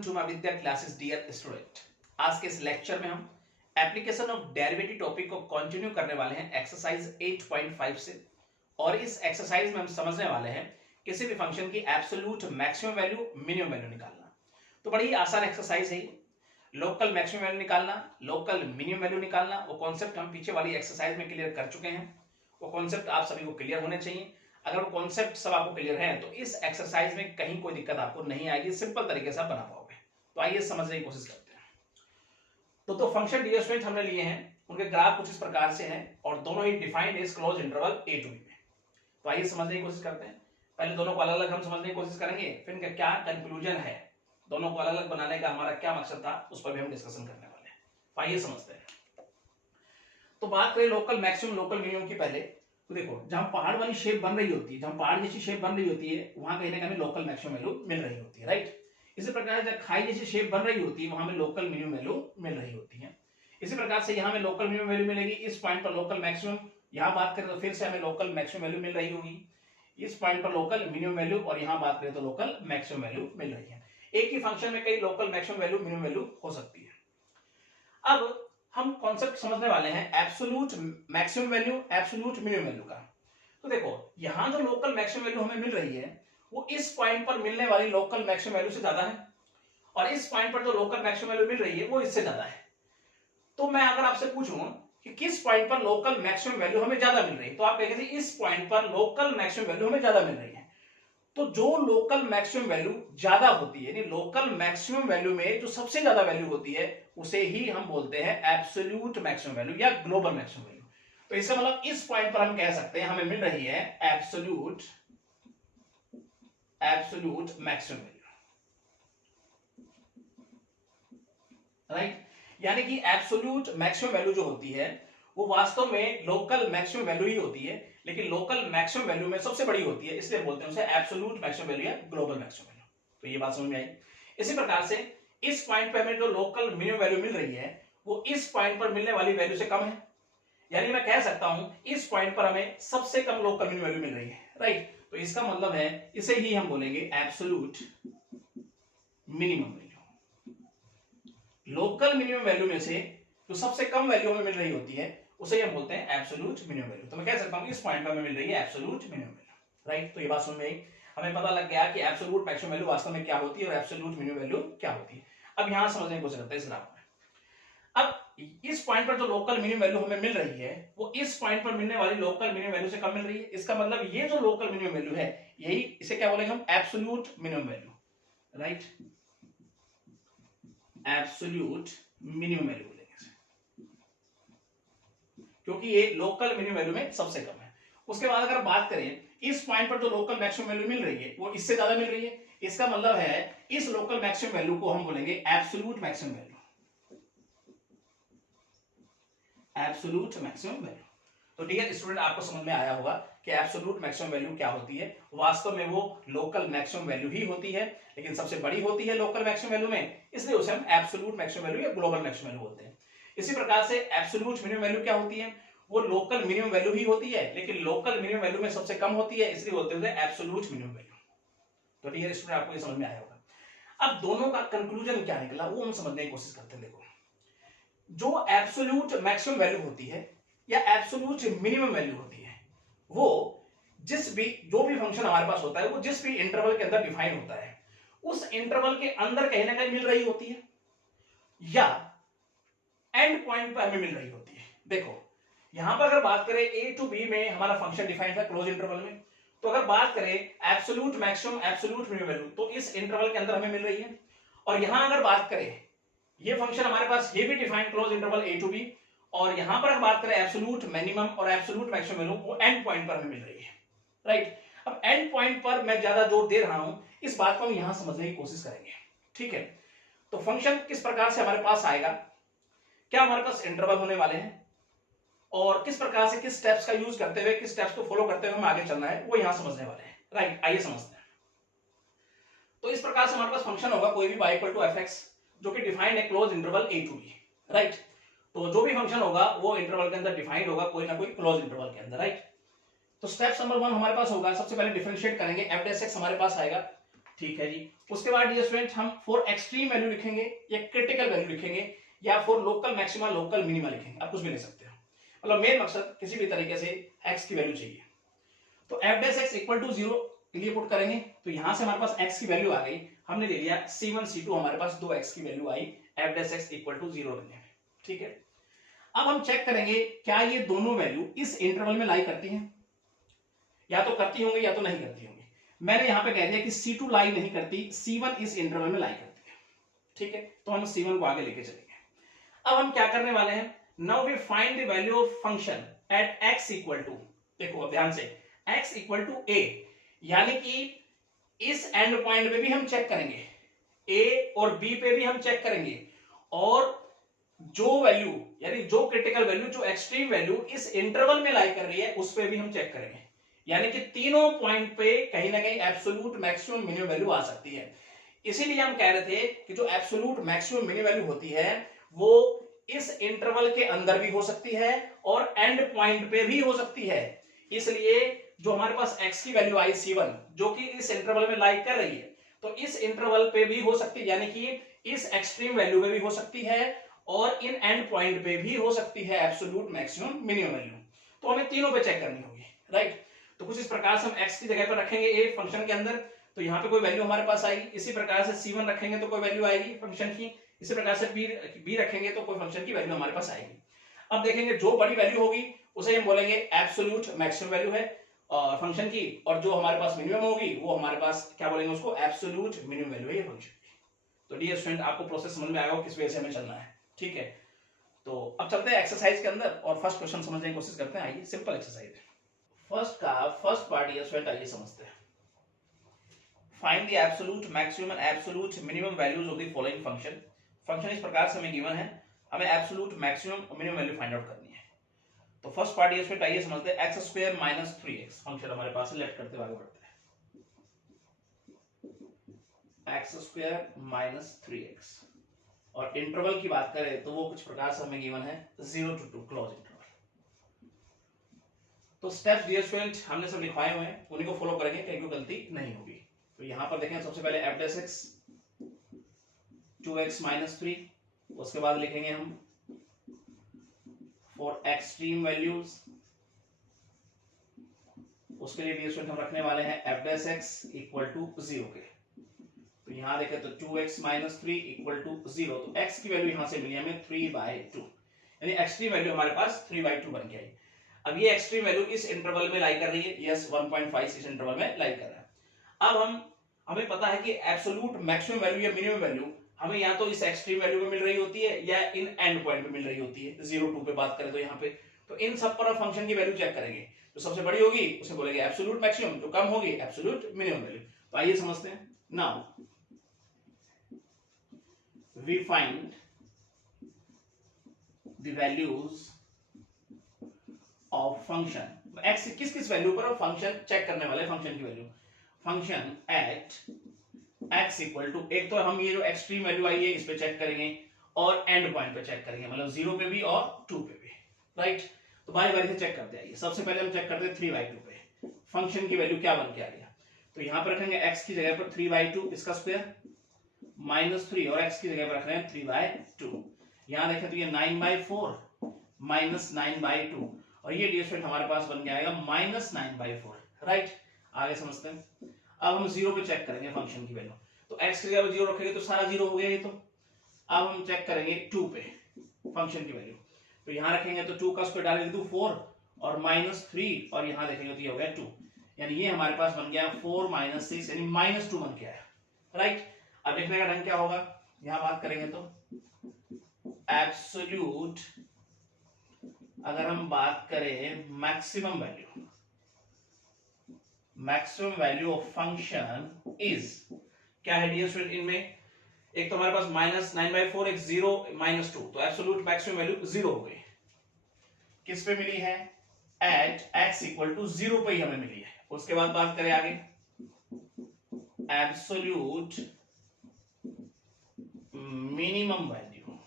Welcome to my Vidya classes dear student. आज के इस लेक्चर में हम एप्लीकेशन ऑफ डेरिवेटिव टॉपिक को कंटिन्यू करने वाले हैं एक्सरसाइज 8.5 से। और इस एक्सरसाइज में हम समझने वाले हैं किसी भी फंक्शन की absolute maximum value minimum value निकालना। तो बड़ी आसान एक्सरसाइज है। लोकल मैक्सिमम वैल्यू निकालना, लोकल मिनिमम वैल्यू निकालना, वो कॉन्सेप्ट हम पीछे वाली एक्सरसाइज में क्लियर कर चुके हैं। वो कॉन्सेप्ट आप सभी को क्लियर होने चाहिए। अगर वो कॉन्सेप्ट सब आपको क्लियर है तो इस एक्सरसाइज में कहीं कोई दिक्कत आपको नहीं आएगी, सिंपल तरीके से आप बना पाओगे। तो आइए समझने की कोशिश करते हैं। तो फंक्शन डियर स्टूडेंट हमने लिए हैं, उनके ग्राफ कुछ इस प्रकार से हैं और दोनों ही defined is close interval a to b में। तो आइए समझने की कोशिश करते हैं। पहले दोनों को अलग अलग हम समझने की कोशिश करेंगे, फिर इनका क्या कंक्लूजन है, दोनों को अलग अलग बनाने का हमारा क्या मकसद था, उस पर भी हम डिस्कशन करने वाले हैं। तो आइए समझते हैं। तो बात करें लोकल मैक्सिमम लोकल मिनिमम की पहले, तो देखो जहां पहाड़ वाली शेप बन रही होती है, जहां पहाड़ जैसी शेप बन रही होती है, वहां कहीं ना कहीं लोकल मैक्सिमम वैल्यू मिल रही होती है, राइट। इसी प्रकार से खाई जैसी शेप बन रही होती है, वहां में लोकल मिनिमम वैल्यू मिल रही होती है। इसी प्रकार से यहाँ में लोकल मिनिमम वैल्यू मिलेगी, इस पॉइंट पर लोकल मैक्सिमम, यहाँ बात करें तो फिर से हमें लोकल मैक्सिमम वैल्यू मिल रही होगी, इस पॉइंट पर लोकल मिनिमम वैल्यू, और यहाँ बात करें तो लोकल मैक्सिमम वैल्यू मिल रही है। एक ही फंक्शन में कई local maximum value minimum value हो सकती है। अब हम कॉन्सेप्ट समझने वाले हैं absolute maximum value, absolute minimum value का। तो देखो यहां जो लोकल मैक्सिमम वैल्यू हमें मिल रही है वो इस पॉइंट पर मिलने वाली लोकल मैक्सिमम वैल्यू से ज्यादा है, और इस पॉइंट पर जो लोकल मैक्सिमम वैल्यू मिल रही है वो इससे ज्यादा है। तो मैं अगर आपसे पूछूं कि किस पॉइंट पर लोकल मैक्सिमम वैल्यू हमें ज्यादा मिल रही है, तो आप कहेंगे इस पॉइंट पर लोकल मैक्सिमम वैल्यू हमें ज्यादा मिल रही है। तो जो लोकल मैक्सिमम वैल्यू ज्यादा होती है, यानी लोकल मैक्सिमम वैल्यू में जो सबसे ज्यादा वैल्यू होती है, उसे ही हम बोलते हैं एब्सोल्यूट मैक्सिमम वैल्यू या ग्लोबल मैक्सिमम वैल्यू। तो इसका मतलब इस पॉइंट पर हम कह सकते हैं हमें मिल रही है एब्सोल्यूट मैक्सिमम वैल्यू, राइट। यानी कि एब्सोल्यूट मैक्सिमम वैल्यू जो होती है वो वास्तव में लोकल मैक्सिमम वैल्यू ही होती है, लेकिन लोकल मैक्सिमम वैल्यू में सबसे बड़ी होती है, इसलिए बोलते हैं उसे एब्सोल्यूट मैक्सिमम वैल्यू या ग्लोबल मैक्सिमम वैल्यू। तो ये बात समझ में आई। इसी प्रकार से इस पॉइंट पे हमें जो लोकल मिनिमम वैल्यू मिल रही है वो इस पॉइंट पर मिलने वाली वैल्यू से कम है, यानी मैं कह सकता हूं इस पॉइंट पर हमें सबसे कम लोकल मिनिमम वैल्यू मिल रही है, राइट। तो इसका मतलब है इसे ही हम बोलेंगे absolute minimum value. Local minimum value में से जो सबसे कम वैल्यू हमें मिल रही होती है उसे हम बोलते हैं एब्सोल्यूट मिनिमम वैल्यू। तो मैं कह सकता हूं इस पॉइंट पर हमें मिल रही है एब्सोल्यूट मिनिमम वैल्यू, राइट। तो ये बात समझ में आई, हमें पता लग गया कि एब्सोल्यूट मैक्सिमम वैल्यू वास्तव में क्या होती है और एब्सोल्यूट मिनिमम वैल्यू क्या होती है। अब यहां समझने की कोशिश करते हैं इस ग्राफ में। अब इस पॉइंट पर जो लोकल मिनिमम वैल्यू हमें मिल रही है वो इस पॉइंट पर मिलने वाली लोकल मिनिमम वैल्यू से कम मिल रही है। इसका मतलब ये जो लोकल मिनिमम वैल्यू है यही, इसे क्या बोलेंगे हम absolute minimum value, right. Absolute minimum value बोलेंगे क्योंकि ये लोकल मिनिमम वैल्यू में सबसे कम है। उसके बाद अगर बात करें इस पॉइंट पर जो लोकल मैक्सिमम वैल्यू मिल रही है वो इससे ज्यादा मिल रही है, इसका मतलब है इस लोकल मैक्सिमम वैल्यू को हम बोलेंगे absolute maximum value, absolute maximum value. तो डियर स्टूडेंट आपको समझ में आया होगा कि एब्सोल्यूट मैक्सिमम वैल्यू क्या होती है। वास्तव में वो लोकल मैक्सिमम वैल्यू ही होती है, लेकिन सबसे बड़ी होती है लोकल मैक्सिमम वैल्यू में, इसलिए उसे हम एब्सोल्यूट मैक्सिमम वैल्यू या ग्लोबल मैक्सिमम वैल्यू बोलते हैं। इसी प्रकार से एब्सोल्यूट मिनिमम वैल्यू क्या होती है, वो लोकल मिनिमम वैल्यू ही होती है, लेकिन लोकल मिनिमम वैल्यू में सबसे कम होती है, इसलिए बोलते हैं एब्सोल्यूट मिनिमम वैल्यू। तो डियर स्टूडेंट आपको ये समझ में आया होगा। अब दोनों का कंक्लूजन क्या निकला वो हम समझने की कोशिश करते हैं। देखो जो एब्सोल्यूट मैक्सिमम वैल्यू होती है या एब्सोल्यूट मिनिमम वैल्यू होती है वो जिस भी जो भी फंक्शन हमारे पास होता है वो जिस भी इंटरवल के अंदर डिफाइन होता है उस इंटरवल के अंदर कहीं ना कहीं मिल रही होती है या एंड पॉइंट पर हमें मिल रही होती है। देखो यहां पर अगर बात करें a to b में हमारा फंक्शन डिफाइन था क्लोज इंटरवल में, तो अगर बात करें absolute maximum absolute minimum value तो इस इंटरवल के अंदर हमें मिल रही है। और यहां अगर बात करें ये फंक्शन हमारे पास ये भी define close interval a to b, और यहां पर अगर बात करें एब्सोल्यूट मिनिमम और एब्सोल्यूट मैक्सिमम वैल्यू वो एंड पॉइंट पर हमें मिल रही है, राइट। अब एंड पॉइंट पर मैं ज्यादा जोर दे रहा हूं, इस बात को हम यहां समझने की कोशिश करेंगे, ठीक है। तो फंक्शन किस प्रकार से हमारे पास आएगा, क्या हमारे पास इंटरवल होने वाले हैं और किस प्रकार से किस स्टेप्स का यूज करते हुए किस स्टेप्स को फॉलो करते हुए हमें आगे चलना है वो यहां समझने वाले हैं, राइट। आइए समझते हैं। तो इस प्रकार से हमारे पास फंक्शन होगा कोई भी y इक्वल टू fx जो कि डिफाइंड है close interval a to b, right. तो जो भी फंक्शन होगा वो इंटरवल के अंदर डिफाइंड होगा कोई ना कोई क्लोज इंटरवल के अंदर, राइट। तो स्टेप नंबर 1 हमारे पास होगा, सबसे पहले डिफरेंशिएट करेंगे, f' हमारे पास आएगा, ठीक है जी। उसके बाद डियर स्टूडेंट हम फॉर एक्सट्रीम वैल्यू लिखेंगे या क्रिटिकल वैल्यू लिखेंगे या for local maxima local minima लिखेंगे, आप कुछ भी ले सकते हो। मतलब मेन मकसद किसी भी तरीके से x की वैल्यू चाहिए। तो f dash x equal to 0 के लिए पुट करेंगे, तो यहां से हमारे पास x की वैल्यू आ गई, हमने ले लिया c1 c2, हमारे पास दो x की वैल्यू आई f dash x equal to 0 लेने में। ठीक है, अब हम चेक करेंगे क्या ये दोनों वैल्यू इस इंटरवल में लाई करती हैं, या तो करती होंगी या तो नहीं करती होंगी। मैंने यहां पे कह दिया कि c2 लाई नहीं करती, c1 इस इंटरवल में लाई करती है। ठीक है, तो हम c1 को आगे लेके चलेंगे। अब हम क्या करने वाले हैं, now we find the value of function at x equal to, देखो अब ध्यान से, x इक्वल टू a, यानी कि इस एंड पॉइंट पे भी हम चेक करेंगे, a और b पे भी हम चेक करेंगे, और जो वैल्यू यानी जो क्रिटिकल वैल्यू, जो एक्सट्रीम वैल्यू इस इंटरवल में लाई कर रही है उस पे भी हम चेक करेंगे। यानी कि तीनों पॉइंट पे कहीं ना कहीं एब्सोल्यूट मैक्सिमम मिनिमम वैल्यू आ सकती है। इसीलिए हम कह रहे थे कि जो एब्सोल्यूट मैक्सिमम मिनिमम वैल्यू होती है वो इस इंटरवल के अंदर भी हो सकती है और एंड पॉइंट पे भी हो सकती है। इसलिए जो हमारे पास x की वैल्यू आई c1 जो कि इस इंटरवल में लाई कर रही है, तो इस इंटरवल पे भी हो सकती है, यानी कि इस एक्सट्रीम वैल्यू पे भी हो सकती है और इन एंड पॉइंट पे भी हो सकती है एब्सोल्यूट मैक्सिमम मिनिमम वैल्यू। तो हमें तीनों पे चेक करनी होगी, राइट। तो कुछ इस प्रकार से हम x की जगह पर रखेंगे a फंक्शन के अंदर, तो यहाँ पे कोई वैल्यू हमारे पास आएगी। इसी प्रकार से c1 रखेंगे तो कोई वैल्यू आएगी फंक्शन की, इसी प्रकार से b रखेंगे तो कोई फंक्शन की वैल्यू हमारे पास आएगी। अब देखेंगे जो बड़ी वैल्यू होगी उसे हम बोलेंगे एब्सोल्यूट मैक्सिमम वैल्यू है फंक्शन की, और जो हमारे पास मिनिमम होगी वो हमारे पास क्या बोलेंगे, उसको एब्सोल्यूट मिनिमम वैल्यू है फंक्शन की। तो डियर स्टूडेंट आपको प्रोसेस समझ में आएगा किस वजह से हमें चलना है। ठीक है, तो अब चलते हैं एक्सरसाइज के अंदर और फर्स्ट क्वेश्चन समझने की कोशिश करते हैं। आइए, सिंपल एक्सरसाइज है। फर्स्ट पार्ट डियर स्टूडेंट आइए समझते हैं। Find the absolute maximum and absolute minimum values of the following function. Function इस प्रकार से हमें गिवन है, हमें एब्सोल्यूट मैक्सिमम और मिनिमम वैल्यू फाइंड आउट करनी है। तो फर्स्ट पार्ट डियर स्टूडेंट आइए समझते हैं। x square minus 3x function हमारे पास लेट करते हुए आगे बढ़ते हैं। x स्क्वायर माइनस 3x और इंटरवल की बात करें तो वो कुछ प्रकार से हमें गिवन है 0 to 2 क्लोज इंटरवल। तो स्टेप्स डियर स्टूडेंट हमने सब लिखवाए हुए हैं, उन्हीं को फॉलो करेंगे, कहीं कोई गलती नहीं होगी। तो यहां पर देखें सबसे पहले f dash x 2x minus 3, उसके बाद लिखेंगे हम फॉर एक्सट्रीम वैल्यूज, उसके लिए डियर स्टूडेंट हम रखने वाले हैं f dash x equal to 0 के। तो यहां देखें तो 2x माइनस 3 इक्वल टू 0, तो x की वैल्यू यहां से मिली हमें 3/2, यानी एक्सट्रीम वैल्यू हमारे पास 3/2 बन के आई। अब ये एक्सट्रीम वैल्यू इस इंटरवल में लाई कर रही है, यस 1.5 इस इंटरवल में लाई कर रहा है। अब हमें पता है कि एब्सोल्यूट मैक्सिमम वैल्यू या मिनिमम वैल्यू हमें या तो इस एक्सट्रीम वैल्यू पे मिल रही होती है या इन एंड पॉइंट पे मिल रही होती है। 0 2 पे बात करें तो यहाँ पे, तो इन सब पर फंक्शन की वैल्यू चेक करेंगे, जो सबसे बड़ी होगी उसे बोलेंगे एब्सोल्यूट मैक्सिमम, जो कम होगी एब्सोल्यूट मिनिमम वैल्यू। तो आइए समझते हैं। Now we find the values of function x किस किस वैल्यू पर फंक्शन चेक करने वाले, फंक्शन की value, function at x equal to, एक तो हम ये जो एक्सट्रीम वैल्यू आई है इस पे चेक करेंगे और एंड पॉइंट पे चेक करेंगे, मतलब 0 पे भी और 2 पे भी, राइट। तो बारी बारी से चेक करते आइए। सबसे पहले हम चेक करते हैं 3/2 पे फंक्शन की वैल्यू क्या बन के आ गया। तो यहां पर रखेंगे x की जगह पर 3/2 इसका स्क्वायर माइनस 3 और x की जगह पर रख रहे हैं 3/2। यहां देखें तो ये 9/4 माइनस 9/2 और ये डियर स्टूडेंट हमारे पास बन के आएगा माइनस 9/4, राइट। आगे समझते हैं। अब हम 0 पे चेक करेंगे फंक्शन की वैल्यू, तो x की जगह 0 रखेंगे तो सारा 0 हो गया ये। तो अब हम चेक करेंगे 2 पे फंक्शन की वैल्यू, तो यहां रखेंगे तो 2 का स्क्वायर डालेंगे तो 4 और माइनस 3 और यहां देखेंगे तो ये हो गया 2, यानी ये हमारे पास बन गया 4 माइनस 6 यानी -2 बन के आया, राइट। अब लिखने का ढंग क्या होगा, यहां बात करेंगे तो एब्सोल्यूट, अगर हम बात करें maximum value of function is क्या है डियर स्टूडेंट, इनमें एक तो हमारे पास -9/4 एक 0 -2, तो एब्सोल्यूट मैक्सिमम वैल्यू 0 हो गई। किस पे मिली है, एट x इक्वल टू 0 पे ही हमें मिली है। उसके बाद बात करें आगे, absolute minimum value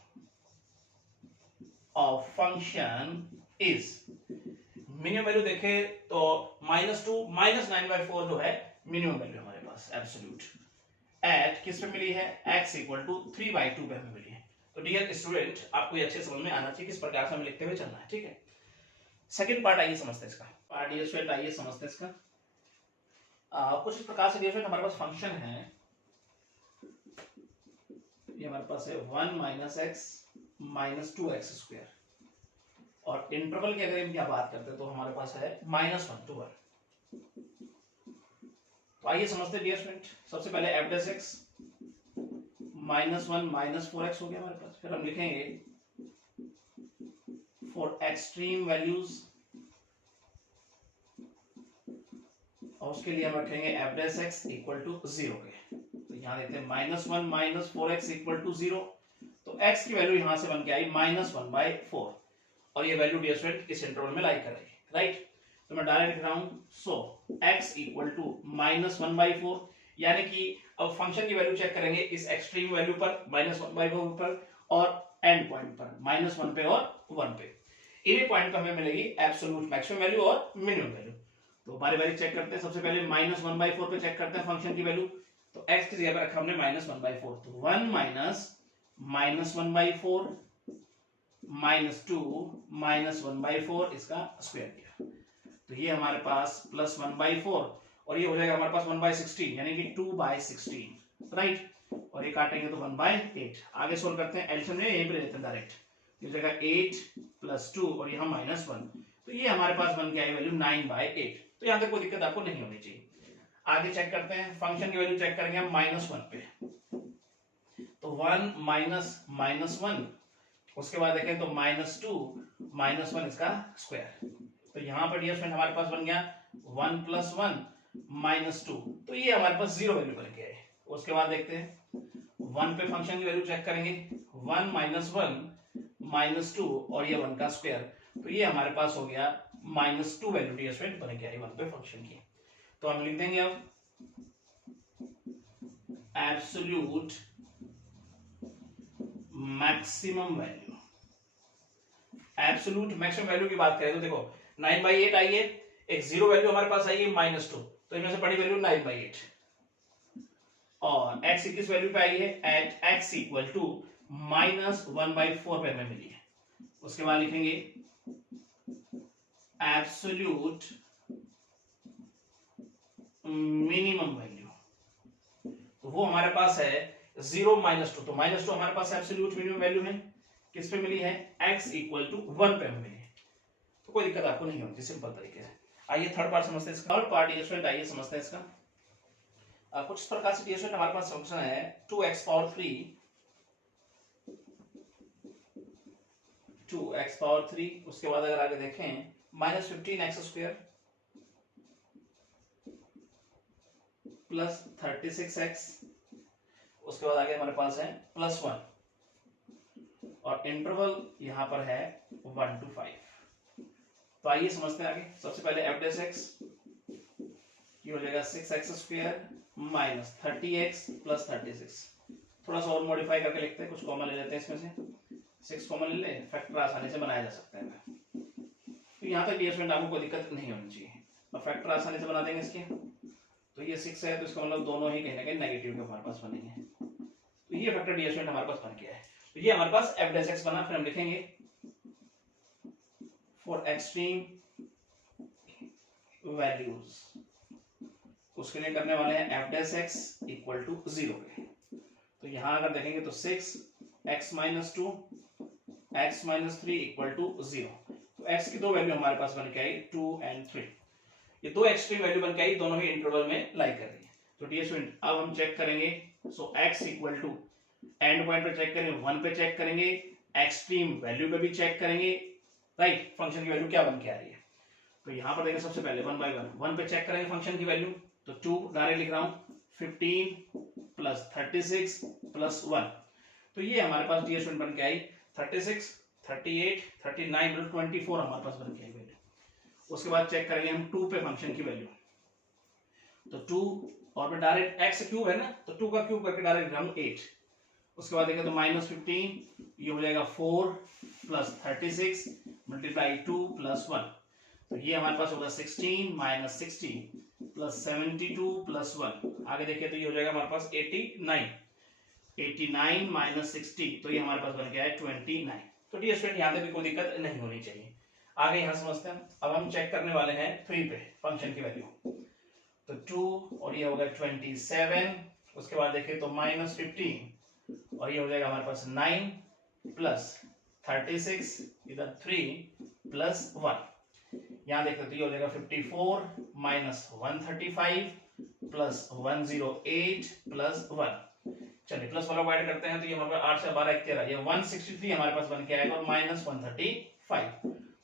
of function is, minimum value देखें तो -2 -9/4 जो है मिनिमम वैल्यू हमारे पास एब्सोल्यूट, एट किस पे मिली है, x इक्वल टू 3/2 पे हमें मिली है। तो डियर स्टूडेंट आपको ये अच्छे समझ में आना चाहिए किस प्रकार से हमें लिखते हुए चलना है, ठीक है। सेकंड पार्ट आइए समझते हैं इसका। पार्ट डियर स्टूडेंट आइए समझते हैं इसका। कुछ इस प्रकार से डियर स्टूडेंट हमारे पास फंक्शन है, ये हमारे पास है 1 माइनस एक्स माइनस 2x², और इंटरवल की अगर हम क्या बात करते हैं तो हमारे पास है -1 to 1। तो आइए समझते हैं डियर स्टूडेंट। सबसे पहले एफ डैश एक्स -1 -4x हो गया हमारे पास। फिर हम लिखेंगे फॉर एक्सट्रीम वैल्यूज, और उसके लिए हम रखेंगे f dash x equal to 0 के। तो यहाँ देखते हैं -1 -4x इक्वल टू 0। तो x की वैल्यू यहां से बन के आई -1/4, और ये वैल्यू डियर स्टूडेंट इस इंटरवल में लाई कर रही है, राइट। तो मैं डायरेक्ट लिख रहा हूं, सो x इक्वल टू -1/4, यानी कि अब फंक्शन की वैल्यू चेक करेंगे इस एक्सट्रीम वैल्यू पर -1/4 पर, और एंड पॉइंट पर -1 पे और 1 पे। इन्हीं पॉइंट पर हमें मिलेगी एब्सोल्यूट मैक्सिमम वैल्यू और मिनिमम वैल्यू। तो बारी बारी चेक करते हैं। सबसे पहले -1/4 पे चेक करते हैं फंक्शन की वैल्यू। तो x की जगह पर रखा हमने -1/4, तो 1 माइनस -1/4 -2 -1/4 इसका स्क्वायर किया, तो ये हमारे पास +1/4, और ये हो जाएगा हमारे पास 1/16, यानी कि 2/16, राइट। और ये काटेंगे तो 1/8। आगे सोल्व करते हैं, एडिशन में यहीं पे लेते हैं डायरेक्ट। ये हो जाएगा 8 + 2 और यहाँ -1, तो ये हमारे पास बन के आई वैल्यू 9/8। तो यहाँ तक कोई दिक्कत आपको नहीं होनी चाहिए। आगे चेक करते हैं, फंक्शन की वैल्यू चेक करेंगे हम -1 पे। तो 1 माइनस 1, उसके बाद देखें तो -2 -1 इसका स्क्वायर। तो यहां पर डियर फ्रेंड हमारे पास बन गया 1 + 1 -2, तो ये हमारे पास 0 वैल्यू बन गया है। उसके बाद देखते हैं 1 पे फंक्शन की वैल्यू चेक करेंगे, 1 -1 -2 और ये 1 का स्क्वायर, तो ये हमारे पास हो गया -2 वैल्यू डियर फ्रेंड बन गया 1 पे फंक्शन की। तो हम लिख देंगे अब absolute maximum value. Absolute maximum value की बात करें तो देखो 9/8 आई है, एक 0 वैल्यू हमारे पास आई है -2, तो इनमें से बड़ी वैल्यू 9/8, और x किस वैल्यू पे आई है, एट x इक्वल टू -1/4 पे हमें मिली है। उसके बाद लिखेंगे एब्सोल्यूट मिनिमम वैल्यू, तो वो हमारे पास है 0 -2, तो -2 हमारे पास एब्सोल्यूट मिनिमम वैल्यू है, किस पे मिली है, x इक्वल टू 1 पे मिली है। तो कोई दिक्कत आपको नहीं होगी, सिंपल तरीके से। आइए थर्ड पार्ट समझते हैं इसका। थर्ड पार्ट ये स्टूडेंट आइए समझते हैं इसका। कुछ इस प्रकार से स्टूडेंट हमारे पास फंक्शन है 2x⁻3, उसके बाद अगर आगे देखें -15x² + 36x, उसके बाद आगे हमारे पास है +1, और इंटरवल यहां पर है 1 to 5। तो आइए समझते हैं आगे। सबसे पहले एफ डैश एक्स ये हो जाएगा 6x² - 30x + 36। थोड़ा सा और मॉडिफाई करके लिखते हैं, कुछ कॉमन ले लेते हैं इसमें से, 6 कॉमन ले लें, फैक्टर आसानी से बनाया जा सकता है। तो यहाँ तक डियर स्टूडेंट आपको कोई दिक्कत नहीं होनी चाहिए, और फैक्टर आसानी से बना देंगे इसके। तो ये 6 है, तो इसका मतलब दोनों ही कहीं ना कहीं नेगेटिव के हमारे पास बनेंगे। तो ये फैक्टर डियर स्टूडेंट हमारे पास बन गया है। तो ये हमारे पास एफ डैश एक्स बना। फिर हम लिखेंगे फॉर एक्सट्रीम वैल्यूज, उसके लिए करने वाले हैं f dash x equal to 0 के। तो यहां अगर देखेंगे तो 6x - 2 x - 3 इक्वल टू 0। तो x की दो वैल्यू हमारे पास बन के आई 2 और 3। ये दो एक्सट्रीम वैल्यू बन के आई, दोनों ही इंटरवल में लाई कर रही है। तो डियर स्टूडेंट अब हम चेक करेंगे, so x equal to end point पे चेक करेंगे, 1 पे चेक करेंगे, एक्सट्रीम वैल्यू पे भी चेक करेंगे, राइट, फंक्शन की वैल्यू क्या बन के आ रही है। तो यहां पर देखेंगे सबसे पहले 1/1 पे चेक करेंगे फंक्शन की वैल्यू, तो 2 डायरेक्ट लिख रहा हूं, 15 + 36 + 1। तो ये हमारे पास डियर स्टूडेंट बन के आई 36 38 39 मतलब 24 हमारे पास बन के आई वैल्यू। उसके बाद चेक करेंगे हम 2 पे फंक्शन की वैल्यू, तो 2 और में डायरेक्ट x क्यूब है ना, तो 2 का क्यूब करके डायरेक्ट हम 8। उसके बाद देखें तो -15 ये हो जाएगा 4 + 36 × 2 + 1। तो ये हमारे पास होगा 16 - 60 + 72 + 1, आगे देखिए तो ये हो जाएगा हमारे पास 89 माइनस 60, तो ये हमारे पास बन गया है 29। तो डियर स्टूडेंट यहाँ तक भी कोई दिक्कत नहीं होनी चाहिए। आगे यहाँ समझते हैं। अब हम चेक करने वाले हैं 3 पे फंक्शन की वैल्यू। तो 2 और ये हो गया 27, उसके बाद देखिए तो माइनस 15 और ये हो जाएगा हमारे पास 9 प्लस 36, इधर 3 प्लस 1। यहाँ देखते तो ये हो जाएगा 54 माइनस 135 प्लस 108 प्लस 1। चलिए प्लस वाला को ऐड करते हैं तो ये हमारे पास 8 से 12 13, ये 163 हमारे पास बन के आएगा और माइनस 135।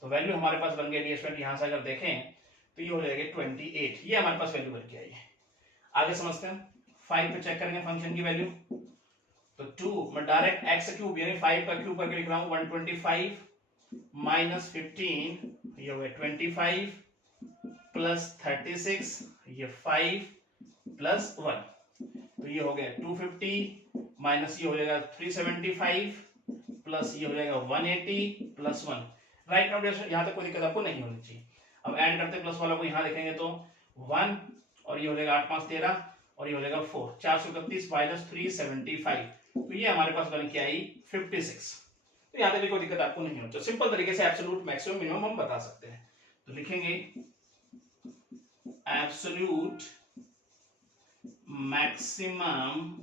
तो वैल्यू हमारे पास बन गई स्टूडेंट, यहाँ से अगर देखें तो ये हो जाएगा 28, ये हमारे पास वैल्यू बन के आई है। आगे समझते हैं। 5 पे चेक करेंगे फंक्शन की वैल्यू। तो 2 मैं डायरेक्ट एक्स क्यूब यानी 5 का क्यूब करके लिख रहा हूँ, 125 माइनस 15 ये हो गया 25 प्लस 36 ये 5 प्लस 1, तो ये हो गया 250 माइनस ये हो जाएगा 375 प्लस ये हो जाएगा 180 प्लस 1। राइट नाउ यहाँ तक कोई दिक्कत आपको नहीं होनी चाहिए। अब ऐड करते प्लस वाला को यहाँ देखेंगे तो 1 और ये हो जाएगा 8 5 13 और ये हो जाएगा 4, 431 माइनस 375, तो ये हमारे पास बन के आई 56। तो यहाँ तक भी कोई दिक्कत आपको नहीं होनी चाहिए। सिंपल तरीके से एब्सोल्यूट मैक्सिमम मिनिमम हम बता सकते हैं। तो लिखेंगे एब्सोल्यूट मैक्सिमम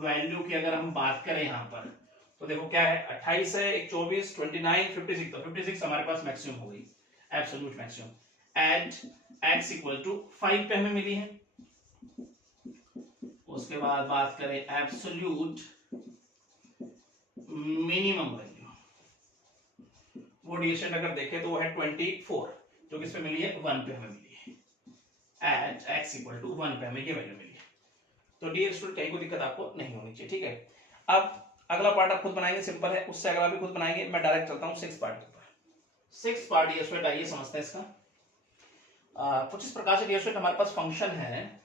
वैल्यू की अगर हम बात करें यहाँ पर तो देखो क्या है, 28 है, 1 24, 29, 56, तो 56 हमारे पास मैक्सिमम हो गई absolute maximum at x equal to 5 पे हमें मिली है। उसके बाद बात करें एब्सोल्यूट मिनिमम वैल्यू, वो डिस्टेंस अगर देखें तो वो है 24, जो किस पे मिली है 1 पे हमें मिली है एट x इक्वल टू 1 पे हमें ये वैल्यू मिली है। तो डियर स्टूडेंट कहीं कोई दिक्कत आपको नहीं होनी चाहिए, ठीक है। अब अगला पार्ट आप खुद बनाएंगे, सिंपल है, उससे अगला भी खुद बनाएंगे। मैं डायरेक्ट चलता हूँ 6 पार्ट के ऊपर। 6 पार्ट डियर स्टूडेंट आइए समझते हैं इसका। कुछ इस प्रकार से डियर स्टूडेंट हमारे पास फंक्शन है,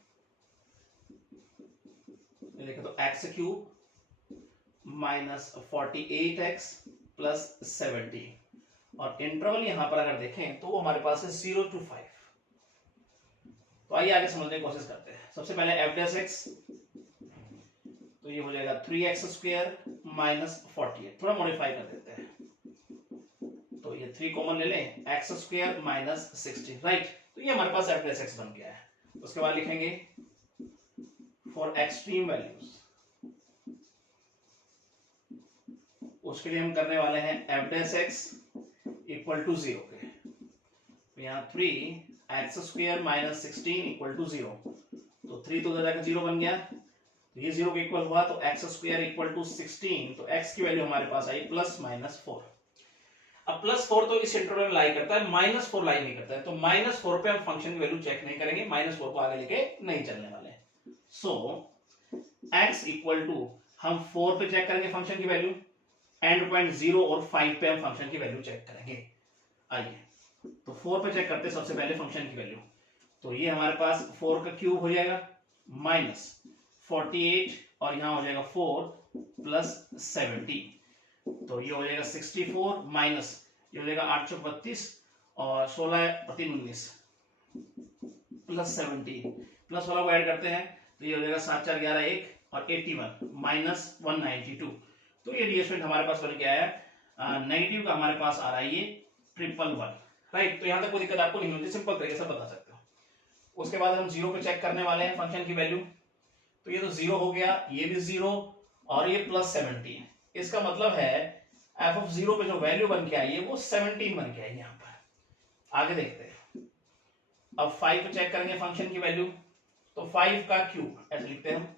देखें तो x cube minus 48x plus 70 और इंटरवल यहां पर अगर देखें तो वो हमारे पास है 0 to 5। तो आइए आगे समझने की कोशिश करते हैं। सबसे पहले एफ डैश एक्स, तो ये हो जाएगा 3x स्क्वायर माइनस 48, थोड़ा मॉडिफाई कर देते हैं, तो ये 3 कॉमन ले लें, x स्क्वायर माइनस 60, राइट। तो ये हमारे पास एफ डैश एक्स बन गया है। उसके बाद लिखेंगे फॉर एक्सट्रीम वैल्यूज, उसके लिए हम करने वाले हैं f dash x equal to 0 के, तो यहाँ 3x square minus 16 equal to 0, तो 3 तो जाकर 0 बन गया, तो ये 0 के इक्वल हुआ, तो x स्क्वायर इक्वल टू 16, तो x की वैल्यू हमारे पास आई प्लस माइनस 4। अब प्लस 4 तो इस इंटरवल में लाई करता है, माइनस 4 लाई नहीं करता है, तो माइनस 4 पे हम फंक्शन की वैल्यू चेक नहीं करेंगे, माइनस 4 को आगे लेके नहीं चलने वाले। सो x इक्वल टू हम 4 पे चेक करेंगे फंक्शन की वैल्यू, एंड पॉइंट 0 और 5 पे हम फंक्शन की वैल्यू चेक करेंगे। आइए तो 4 पे चेक करते हैं सबसे पहले फंक्शन की वैल्यू, तो ये हमारे पास 4 का क्यूब हो जाएगा माइनस 48 और यहां हो जाएगा 4 प्लस 70, तो ये हो जाएगा 64 माइनस ये हो जाएगा 832 और 16 और 3 19 प्लस 17, प्लस वाला को ऐड करते हैं तो ये हो जाएगा 7 4 11 1 और 81 माइनस 192, तो ये डिस्टेंस हमारे पास बन के आया नेगेटिव का हमारे पास आ रहा है ये 111, राइट। तो यहां तक कोई दिक्कत आपको नहीं होती, सिंपल तरीके से बता सकते हो। उसके बाद हम 0 पे चेक करने वाले हैं फंक्शन की वैल्यू, तो ये तो 0 हो गया, ये भी 0 और ये प्लस 17, इसका मतलब है एफ ऑफ 0 पे जो वैल्यू बन के आई है वो 17 बन के आई यहां पर। आगे देखते हैं। अब 5 पे चेक करेंगे फंक्शन की वैल्यू, तो 5 का क्यूब ऐसे लिखते हैं हम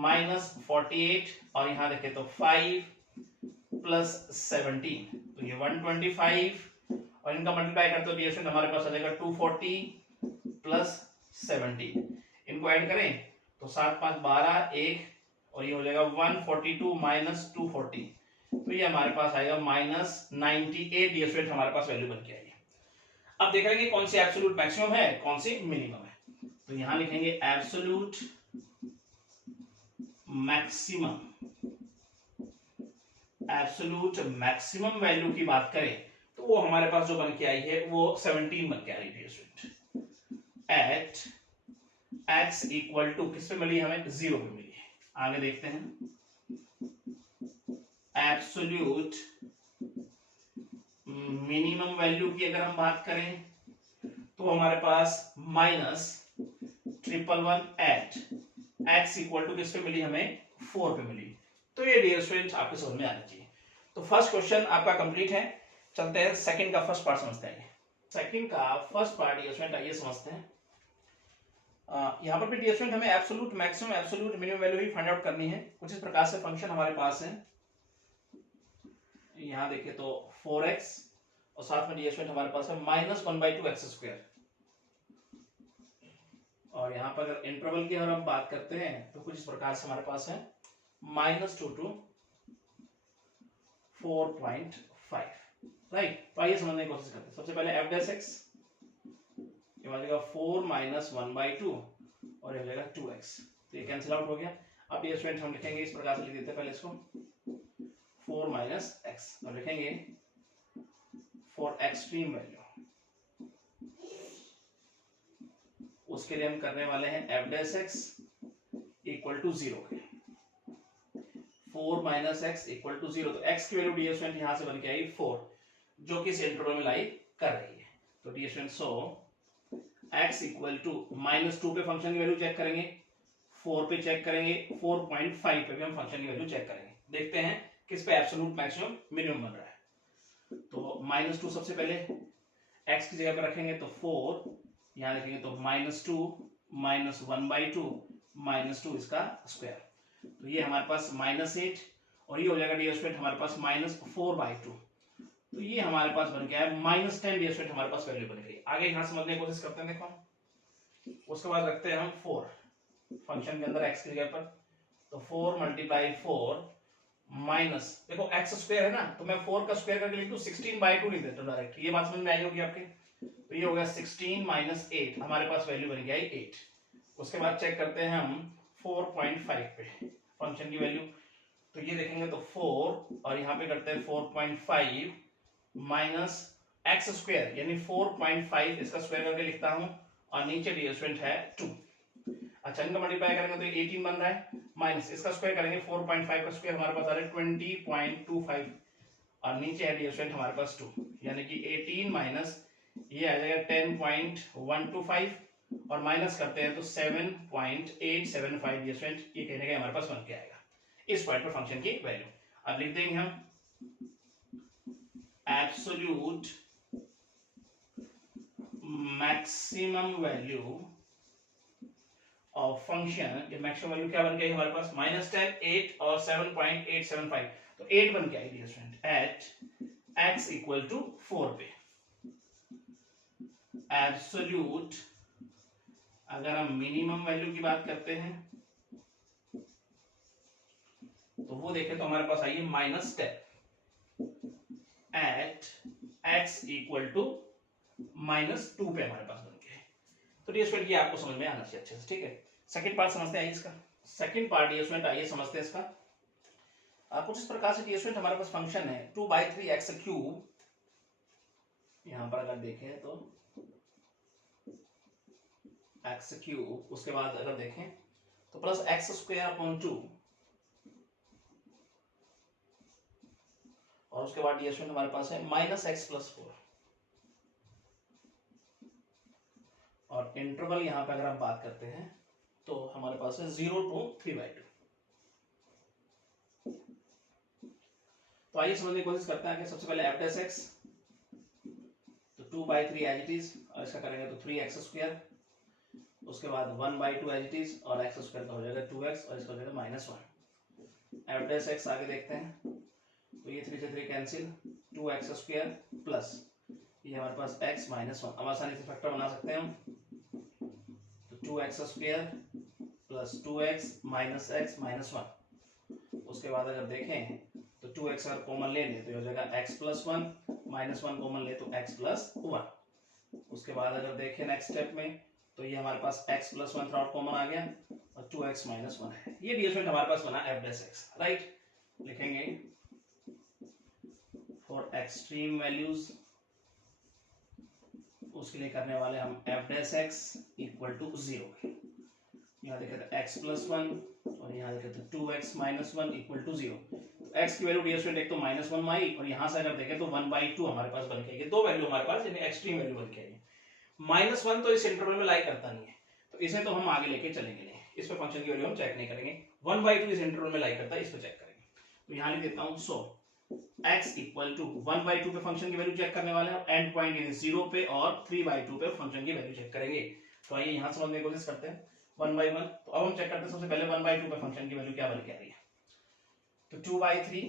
माइनस 48 और यहां देखें तो 5 प्लस 17, तो ये 125 और इनका मल्टीप्लाई करते हो तो हमारे पास आ जाएगा 240 प्लस 17, इनको ऐड करें तो 7 5 12 1 और ये हो जाएगा 142 माइनस 240, तो ये हमारे पास आएगा माइनस 98 ये स्टूडेंट हमारे पास वैल्यू बन के आई है। अब देखेंगे कौन सी एब्सोल्यूट मैक्सिमम है कौन सी मिनिमम है, तो यहां लिखेंगे absolute maximum, absolute maximum value की बात करें तो वो हमारे पास जो बन के आई है वो 17 बन के आई है student at x equal to किस पे मिली, हमें 0 पे मिली है। आगे देखते हैं, एब्सोल्यूट मिनिमम वैल्यू की अगर हम बात करें तो हमारे पास -111 एट x इक्वल टू किस पे मिली, हमें 4 पे मिली। तो ये डियर स्टूडेंट आपके समझ में आना चाहिए। तो फर्स्ट क्वेश्चन आपका कंप्लीट है। चलते हैं सेकंड का फर्स्ट पार्ट समझते हैं। सेकंड का फर्स्ट पार्ट डियर स्टूडेंट आइए समझते हैं। यहाँ पर भी डियर स्टूडेंट हमें absolute maximum absolute minimum value ही फाइंड आउट करनी है। कुछ इस प्रकार से फंक्शन हमारे पास है। यहाँ देखिए तो 4x और साथ में डियर स्टूडेंट हमारे पास है -1/2x²। और यहाँ पर अगर इंटरवल की अगर हम बात करते हैं तो कुछ इस प्रकार से हमारे पास है -2 to 4.5। राइट, तो आइए समझने की कोशिश करते हैं। सबसे पहले f'(x) ये हो जाएगा 4 - 1/2 और ये हो जाएगा 2x। तो ये कैंसिल आउट हो गया। अब ये स्टूडेंट हम लिखेंगे इस प्रकार से, लिख देते हैं पहले इसको 4 - x और लिखेंगे फॉर एक्सट्रीम वैल्यू। उसके लिए हम करने वाले हैं f'(x) इक्वल टू 0 के 4 - x इक्वल टू 0। तो x की वैल्यू डियर स्टूडेंट यहां से बन के आई 4, जो कि इस इंटरवल में लाई कर रही है। तो dear student so x equal to -2 पे फंक्शन की वैल्यू चेक करेंगे, 4 पे चेक करेंगे, 4.5 पे भी हम फंक्शन की वैल्यू चेक करेंगे। देखते हैं किस पे एब्सोल्यूट मैक्सिमम मिनिमम बन रहा है। तो -2 सबसे पहले x की जगह पर रखेंगे तो 4, यहां लिखेंगे तो -2 -1/2 -2 इसका स्क्वायर। तो ये हमारे पास -8 और ये हो जाएगा डियर स्टूडेंट हमारे पास -4/2। तो ये हमारे पास बन गया है -10 डियर स्टूडेंट हमारे पास वैल्यू बन गई। आगे यहां समझने की कोशिश करते हैं। देखो उसके बाद रखते हैं हम 4 फंक्शन के अंदर x की जगह पर। तो 4 × 4 माइनस, देखो x² है ना, तो मैं 4 का स्क्वायर करके लिख दूं 16/2 लिख देता हूं डायरेक्ट। ये बात समझ में आई होगी आपके। तो ये हो गया 16 - 8, हमारे पास वैल्यू बन गया 8। उसके बाद चेक करते हैं हम 4.5 पे फंक्शन की वैल्यू। तो ये देखेंगे तो 4 और यहाँ पे करते हैं 4.5 माइनस x² यानी 4.5 इसका स्क्वायर करके लिखता हूं और नीचे डियर स्टूडेंट है 2। अच्छा, इनका मल्टीप्लाई करेंगे तो 18 बन रहा है, माइनस इसका स्क्वायर करेंगे 4.5 का स्क्वायर हमारे पास आ रहा है 20.25 और नीचे है डियर स्टूडेंट हमारे पास 2, यानी कि 18 माइनस ये आ जाएगा 10.125 और माइनस करते हैं तो 7.875 डियर स्टूडेंट ये कहने का हमारे पास बन के आएगा इस पॉइंट पर फंक्शन की वैल्यू। अब लिख देंगे हम absolute maximum value of function. ये मैक्सिमम वैल्यू क्या बन गई हमारे पास -10 8 और 7.875। तो 8 बन के आई dear student at x equal to 4 पे। एब्सोल्यूट अगर हम मिनिमम वैल्यू की बात करते हैं तो वो देखें तो हमारे पास आई है -10 एट x इक्वल टू -2 पे हमारे पास बन गया है। तो डियर स्टूडेंट ये आपको समझ में आना चाहिए अच्छे से, ठीक है। सेकंड पार्ट समझते हैं इसका। सेकंड पार्ट डियर स्टूडेंट आइए समझते हैं इसका। कुछ इस प्रकार से डियर स्टूडेंट हमारे पास फंक्शन है 2/3x³। यहां पर अगर देखें तो x³ उसके बाद अगर देखें तो प्लस x²/2 और उसके बाद डियर स्टूडेंट हमारे पास है -x+4 और इंटरवल यहां पे अगर हम बात करते हैं तो हमारे पास है 0 to 3/2। तो आइए समझने की कोशिश करते हैं कि सबसे पहले f'(x) तो 2/3 एज इट इज और इसका करेंगे तो 3x²। उसके बाद 1/2 एज इट इज और x² का हो जाएगा 2x और इसका हो जाएगा -1। f'(x) आगे देखते हैं तो ये 3 से 3 कैंसिल, 2x² प्लस ये हमारे पास x -1। अब आसानी से फैक्टर बना सकते हैं हम। तो 2x² plus 2x minus x -1। उसके बाद अगर देखें तो 2x अगर कॉमन ले लें तो ये हो जाएगा x+1 -1 कॉमन ले तो x+1। उसके बाद अगर देखें नेक्स्ट स्टेप में तो ये हमारे पास x+1 थ्रू आउट कॉमन आ गया और 2x -1 है। ये डियर स्टूडेंट हमारे पास बना f'(x), राइट। लिखेंगे फॉर एक्सट्रीम वैल्यूज उसके लिए करने वाले हम f'(x) इक्वल टू 0। यहाँ देखे तो x प्लस 1 और यहाँ देखे तो 2x माइनस 1 इक्वल टू 0। तो x की वैल्यू डियर स्टूडेंट एक तो -1 आई और यहाँ से अगर देखें तो 1/2 हमारे पास बन के आई, दो वैल्यू हमारे पास यानी एक्सट्रीम वैल्यू बन के आई। -1 तो इस इंटरवल में लाई करता नहीं है, तो इसे तो हम आगे लेके चलेंगे नहीं, इस पे फंक्शन की वैल्यू हम चेक नहीं करेंगे। 1/2 इस इंटरवल में लाई करता है, इस पे चेक करेंगे। तो यहाँ लिख देता हूँ सो x इक्वल टू 1/2 पे फंक्शन की वैल्यू चेक करने वाले हैं, एंड पॉइंट यानी 0 पे, और 3/2 पे फंक्शन की वैल्यू चेक करेंगे। तो आइए यहाँ समझने की कोशिश करते हैं 1/1। तो अब हम चेक करते हैं सबसे पहले 1/2 पे फंक्शन की वैल्यू क्या बन के आ रही है। तो 2/3,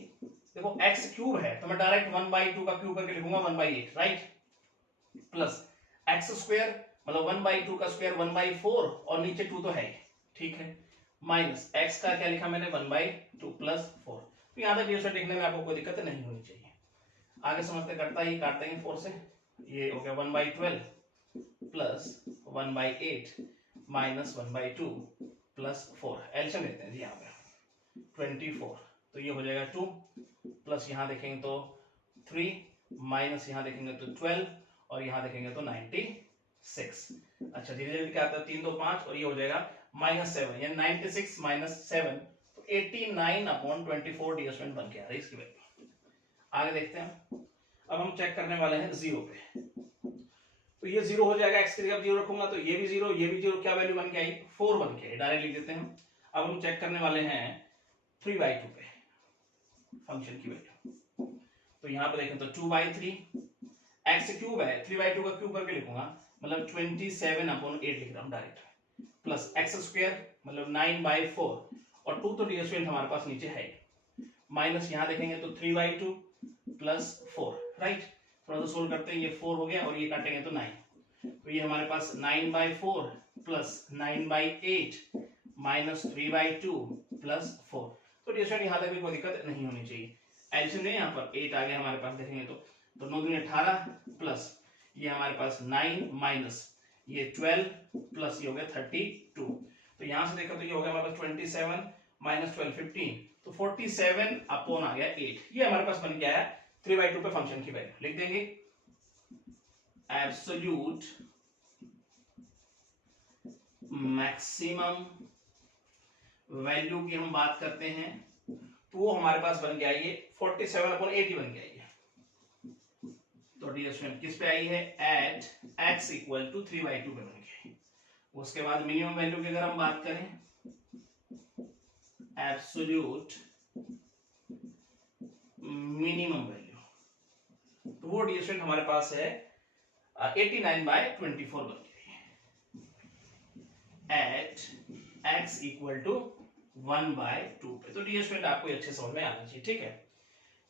देखो x क्यूब है तो मैं डायरेक्ट 1/2 का क्यूब करके लिखूंगा 1/8, राइट, प्लस x स्क्वायर मतलब 1/2 का स्क्वायर 1/4 और नीचे 2 तो है ही, ठीक है, माइनस x का क्या लिखा मैंने 1/2 प्लस 4। तो यहाँ तक ये देखने में आपको कोई दिक्कत नहीं होनी चाहिए। आगे समझते काटते हैं 4 से, ये हो गया 1/12 प्लस 1/8 माइनस 1/2 प्लस 4। एलसीएम लेते हैं जी यहाँ पे 24, तो ये हो जाएगा 2 प्लस यहाँ देखेंगे तो 3 माइनस यहाँ देखेंगे तो 12 और यहाँ देखेंगे तो 96। अच्छा रिजल्ट क्या आता है 3 2 5 और ये हो जाएगा -7 यानी 96 माइनस 7 तो 89/24 डियर स्टूडेंट बन के आ रहा है इसकी वैल्यू। आगे देखते हैं, अब हम चेक करने वाले हैं 0 पे। तो ये 0 हो जाएगा, x की जगह 0 रखूंगा तो ये भी 0 ये भी 0, क्या वैल्यू बन के आई 4 बन के आई, डायरेक्ट लिख देते हैं। अब हम चेक करने वाले हैं 3/2 पे फंक्शन की वैल्यू। तो यहाँ पे देखें तो 2/3, x क्यूब है 3/2 का क्यूब करके लिखूंगा मतलब 27/8 लिख रहा हूँ डायरेक्ट, प्लस x स्क्वायर मतलब 9/4 और 2 तो डियर स्टूडेंट हमारे पास नीचे है, माइनस यहाँ देखेंगे तो 3/2 प्लस 4, राइट। थोड़ा सा सोल्व करते हैं, ये 4 हो गया और ये काटेंगे तो 9, तो ये हमारे पास 9/4 प्लस 9/8 माइनस 3/2 प्लस 4। तो डियर स्टूडेंट यहाँ तक भी कोई दिक्कत नहीं होनी चाहिए। एलसीएम में यहाँ पर 8 आ गया हमारे पास, देखेंगे तो 9 दूनी 18 प्लस ये हमारे पास 9 माइनस ये 12 प्लस ये हो गया 32। तो यहाँ से देखा तो ये हो गया हमारे पास 27 माइनस 12 15, तो 47 अपॉन आ गया 8। ये हमारे पास बन गया है 3/2 पे फंक्शन की वैल्यू। लिख देंगे एब्सोल्यूट मैक्सिमम वैल्यू की हम बात करते हैं तो वो हमारे पास बन के आई है 47/8 ही बन के आई है। तो डियर स्टूडेंट किस पे आई है एट x इक्वल टू 3/2 पे बन के आई। उसके बाद मिनिमम वैल्यू की अगर हम बात करें एब्सोल्यूट मिनिमम वैल्यू, तो वो डियर स्टूडेंट हमारे पास है 89/24 बन के एट x इक्वल टू 1/2 पे। तो डियर स्टूडेंट आपको अच्छे समझ में आना चाहिए, ठीक है।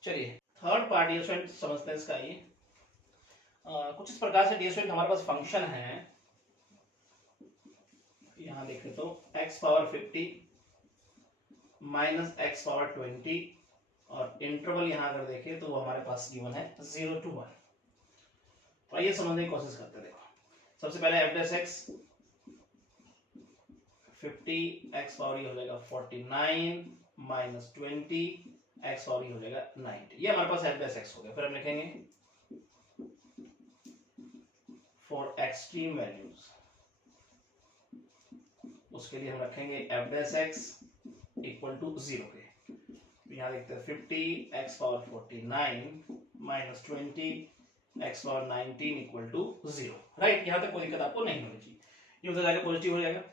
चलिए थर्ड पार्ट डियर स्टूडेंट समझते हैं इसका। ये कुछ इस प्रकार से डियर स्टूडेंट हमारे पास फंक्शन है, यहां देखें तो x power 50 minus x power 20 और इंटरवल यहां अगर देखें तो वो हमारे पास गिवन है 0 to 1। तो आइए समझने की कोशिश करते हैं। देखो सबसे पहले f' 50 x पावर ये हो जाएगा 49 माइनस 20 x पावर ये हो जाएगा 90। ये हमारे पास f' हो गया। फिर हम लिखेंगे फॉर एक्सट्रीम वैल्यूज, उसके लिए हम रखेंगे f' इक्वल टू 0 के। यहाँ देखते हैं 50 x power 49 minus 20 x power 19 equal to 0, right. यहाँ तक कोई दिक्कत आपको नहीं होनी चाहिए, ये उधर जाके पॉजिटिव हो जाएगा।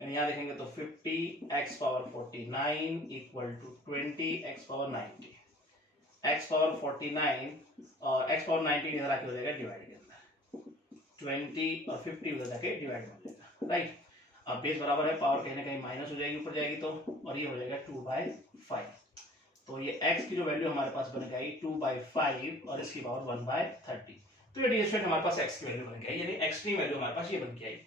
यहाँ देखेंगे तो 50 x power 49 equal to 20 x power 90, x power 49 और x पावर 19 इधर आके हो जाएगा डिवाइड के अंदर, 20 और 50 उधर जाके डिवाइड हो जाएगा, राइट। अब बेस बराबर है, पावर कहीं ना कहीं माइनस हो जाएगी ऊपर जाएगी तो, और ये हो जाएगा 2/5। तो ये x की जो वैल्यू हमारे पास बन गई 2/5 और इसकी पावर 1/30। तो ये डियर स्टूडेंट हमारे पास x की वैल्यू बन गई, यानी एक्सट्रीम वैल्यू हमारे पास ये बन के आई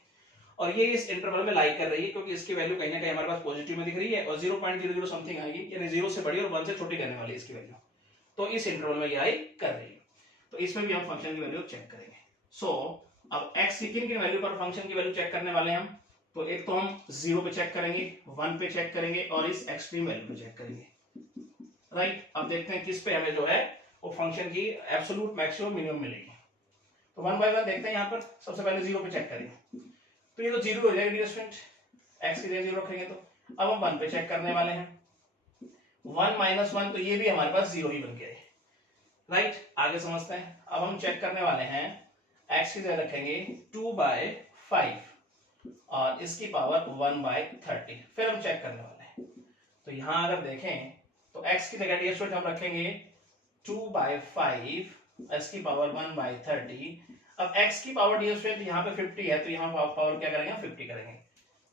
और ये इस इंटरवल में लाई कर रही है क्योंकि इसकी वैल्यू कहीं ना कहीं हमारे पास पॉजिटिव में दिख रही है और 0.00 समथिंग आएगी, यानी 0 से बड़ी और 1 से छोटी करने वाली इसकी वैल्यू। तो इस इंटरवल में ये आई कर रही है, तो इसमें भी हम फंक्शन की वैल्यू चेक करेंगे। सो अब x की किन वैल्यू पर फंक्शन की वैल्यू चेक करने वाले हैं हम, तो एक तो हम 0 पे चेक करेंगे, 1 पे चेक करेंगे और इस एक्सट्रीम वैल्यू पे चेक करेंगे, राइट। अब देखते हैं किस पे हमें जो है वो फंक्शन की एब्सोल्यूट मैक्सिमम मिनिमम मिलेगी। तो 1 बाय 1 देखते हैं। यहाँ पर सबसे पहले 0 पे चेक करेंगे तो ये तो 0 हो जाएगा डियर स्टूडेंट, x की जगह 0 रखेंगे तो। अब हम 1 पे चेक करने वाले हैं, 1 माइनस 1, तो ये भी हमारे पास 0 ही बन गया है, राइट। आगे समझते हैं। अब हम चेक करने वाले हैं, x की जगह रखेंगे 2/5 और इसकी पावर 1/30, फिर हम चेक करने वाले हैं। तो यहां अगर देखें तो x की जगह डियर स्टूडेंट हम रखेंगे 2/5, इसकी पावर 1/30। अब x की पावर डियर स्टूडेंट यहाँ पे 50 है, तो यहाँ पावर क्या करेंगे, 50 करेंगे,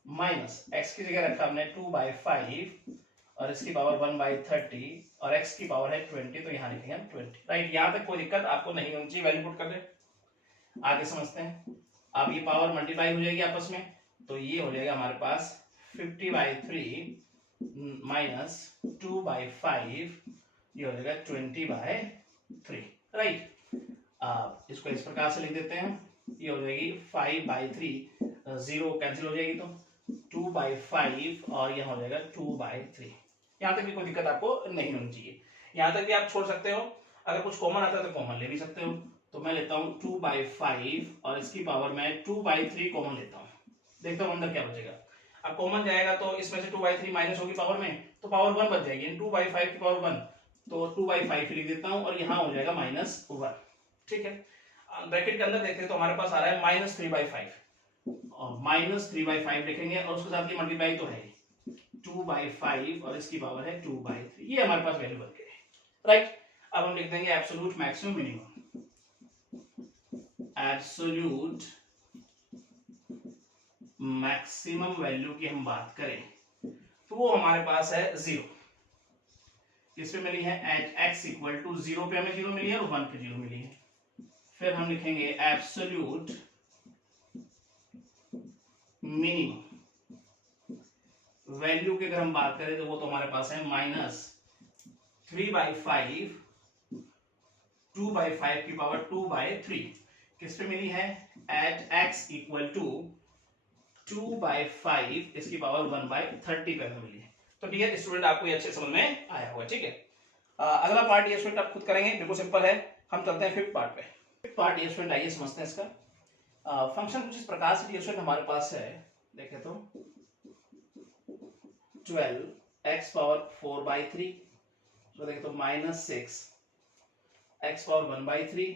माइनस x की जगह रखा हमने 2/5 और इसकी पावर 1/30 और x की पावर है 20, तो यहाँ लिखेंगे हम 20, राइट। यहाँ तक कोई दिक्कत आपको नहीं होनी चाहिए, वैल्यू पुट कर दे। आगे समझते हैं। अब ये पावर मल्टीप्लाई हो जाएगी आपस में, तो ये हो जाएगा हमारे पास 50/3 माइनस 2/5, ये हो जाएगा 20/3, राइट। इसको इस प्रकार से लिख देते हैं, ये हो जाएगी 5/3, 0 कैंसिल हो जाएगी तो 2/5 और यह हो जाएगा 2/3। यहाँ तक भी कोई दिक्कत आपको नहीं होनी चाहिए, यहाँ तक भी आप छोड़ सकते हो, अगर कुछ कॉमन आता है तो कॉमन ले भी सकते हो। तो मैं लेता हूँ 2/5 और इसकी पावर मैं 2/3 कॉमन लेता हूँ, देखता हूँ अंदर क्या बचेगा। अब कॉमन जाएगा तो इसमें से 2/3 माइनस होगी पावर में, तो पावर 1 बच जाएगी, 2/5 की पावर 1, तो 2/5 लिख देता हूँ और यहाँ हो जाएगा -1, ठीक है। ब्रैकेट के अंदर देखते हैं तो हमारे पास आ रहा है -3/5 और -3/5 लिखेंगे और उसके साथ ये मल्टीप्लाई तो है 2/5 और इसकी पावर है 2/3, ये हमारे पास वैल्यू बन गई, राइट। अब हम लिख देंगे absolute maximum minimum, absolute maximum value की हम बात करें तो वो हमारे पास है 0, किस पे मिली है, एट x इक्वल टू 0 पे हमें 0 मिली है और 1 पे 0 मिली है। फिर हम लिखेंगे एब्सोल्यूट मिनिमम वैल्यू की अगर हम बात करें तो वो तो हमारे पास है -3/5, 2/5 की पावर 2/3, किस पे मिली है, एट x इक्वल टू 2/5 इसकी पावर 1/30 पे मिली है। तो डियर स्टूडेंट आपको ये अच्छे समझ में आया होगा, ठीक है। अगला पार्ट डियर स्टूडेंट आप खुद करेंगे, बिल्कुल सिंपल है। हम चलते हैं फिफ्थ पार्ट पे। फिफ्थ पार्ट डियर स्टूडेंट आइए समझते हैं इसका। फंक्शन कुछ इस प्रकार से डियर स्टूडेंट हमारे पास है, देखें तो 12x पावर 4/3, तो देखें तो -6x पावर 1/3